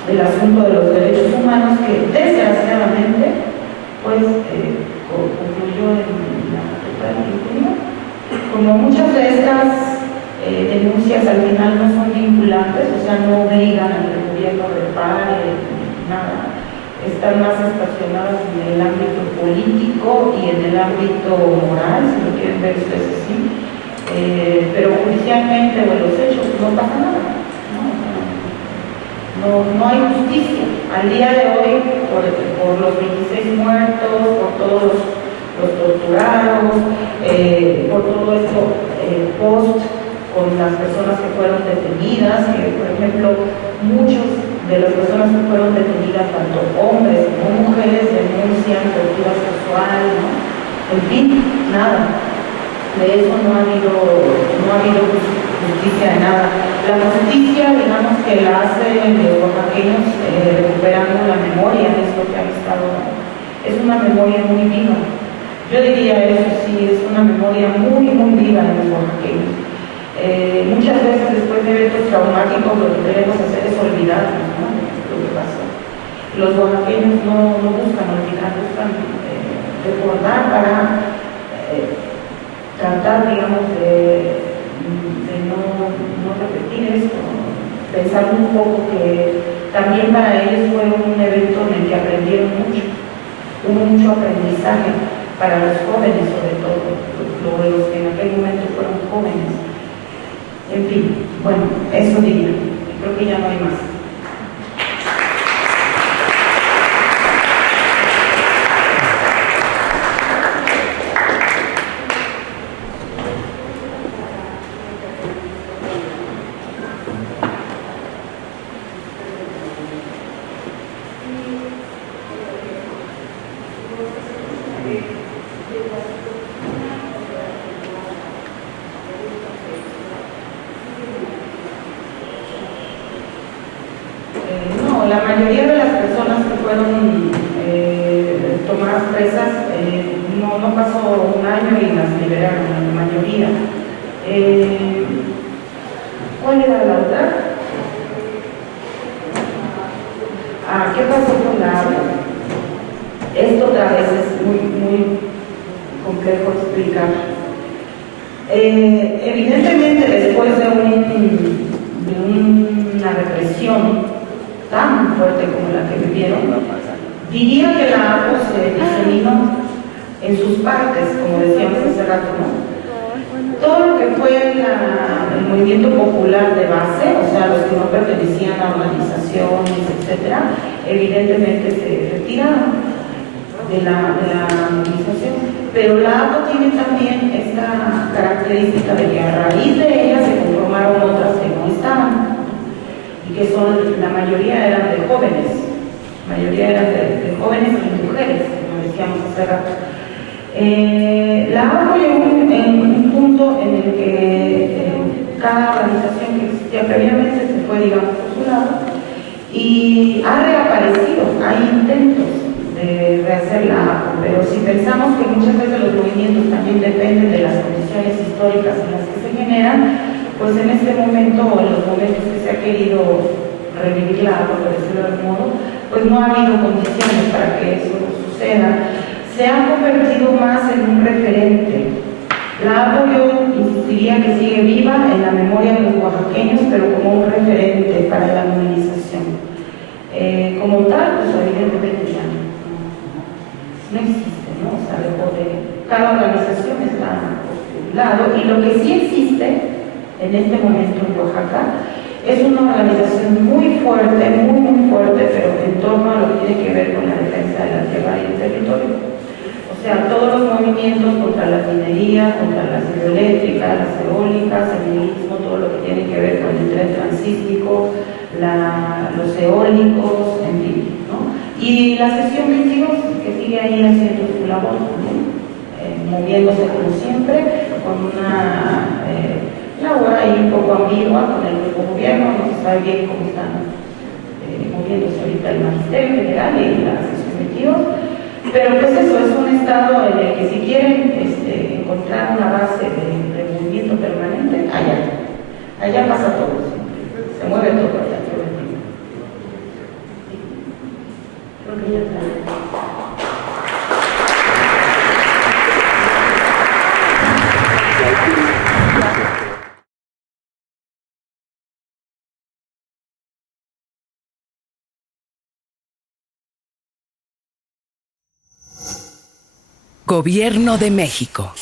el asunto de los derechos humanos, que desgraciadamente pues concluyó en la total impunidad. Como muchas de estas denuncias al final no son vinculantes, o sea, no obligan al gobierno a repare, nada, están más estacionadas en el ámbito político y en el ámbito moral, si lo quieren ver ustedes así, pero judicialmente o en los hechos no pasa nada, no hay justicia. Al día de hoy, por los 26 muertos, por todos los torturados, por todo esto post con las personas que fueron detenidas, que por ejemplo muchos de las personas que fueron detenidas, tanto hombres como mujeres, denuncian tortura sexual, ¿no? En fin, nada. De eso no ha habido justicia de nada. La justicia, digamos, que la hacen los oaxaqueños recuperando la memoria, es lo que han estado. Es una memoria muy viva. Yo diría eso sí, es una memoria muy, muy viva en los oaxaqueños. Muchas veces después de eventos traumáticos lo que queremos hacer es olvidarnos, ¿no? Lo que pasó. Los oaxaqueños no buscan olvidar, buscan recordar para tratar, digamos, de no repetir esto, pensar un poco que también para ellos fue un evento en el que aprendieron mucho, hubo mucho aprendizaje para los jóvenes, sobre todo, los que en aquel momento fueron jóvenes. En fin, bueno, eso diría, creo que ya no hay más. La mayoría de las personas que fueron tomadas presas no pasó un año y las liberaron, la mayoría. ¿Cuál era la otra? ¿Qué pasó con la agua? Esto otra vez es muy complejo explicar. Evidentemente, después de una represión tan fuerte como la que vivieron, diría que la APO se diseminó en sus partes, como decíamos hace rato, ¿no? Todo lo que fue el movimiento popular de base, o sea, los que no pertenecían a organizaciones, etcétera, evidentemente se retiraron de la movilización. Pero la APO tiene también esta característica de que a raíz de ella se conformaron otras que no estaban, y que la mayoría eran de jóvenes, y mujeres, como decíamos hace rato. La APO llegó en un punto en el que cada organización que existía previamente se fue, digamos, por su lado, y ha reaparecido, hay intentos de rehacer la APO, pero si pensamos que muchas veces los movimientos también dependen de las condiciones históricas en las que se generan, pues en este momento, o en los momentos que se ha querido revivir la APO, por decirlo de algún modo, pues no ha habido condiciones para que eso suceda. Se ha convertido más en un referente. La APO, yo insistiría que sigue viva en la memoria de los oaxaqueños, pero como un referente para la movilización. Como tal, pues evidentemente ya no existe, ¿no? O sea, cada organización está por su lado, y lo que sí existe en este momento en Oaxaca es una organización muy fuerte, pero en torno a lo que tiene que ver con la defensa de la tierra y el territorio. O sea, todos los movimientos contra la minería, contra las hidroeléctricas, las eólicas, el minerismo, todo lo que tiene que ver con el tren transístico, los eólicos, en fin, ¿no? Y la sección 22, que sigue ahí haciendo su labor, ¿no? Moviéndose como siempre, con una labor ahí un poco ambigua con el nuevo gobierno, no se sabe bien cómo están moviéndose ahorita el magisterio general y la sección 22. Pero pues eso es un estado en el que si quieren encontrar una base de movimiento permanente, allá pasa todo, ¿sí? Se mueve todo allá todo el tiempo. Creo que ya está. Gobierno de México.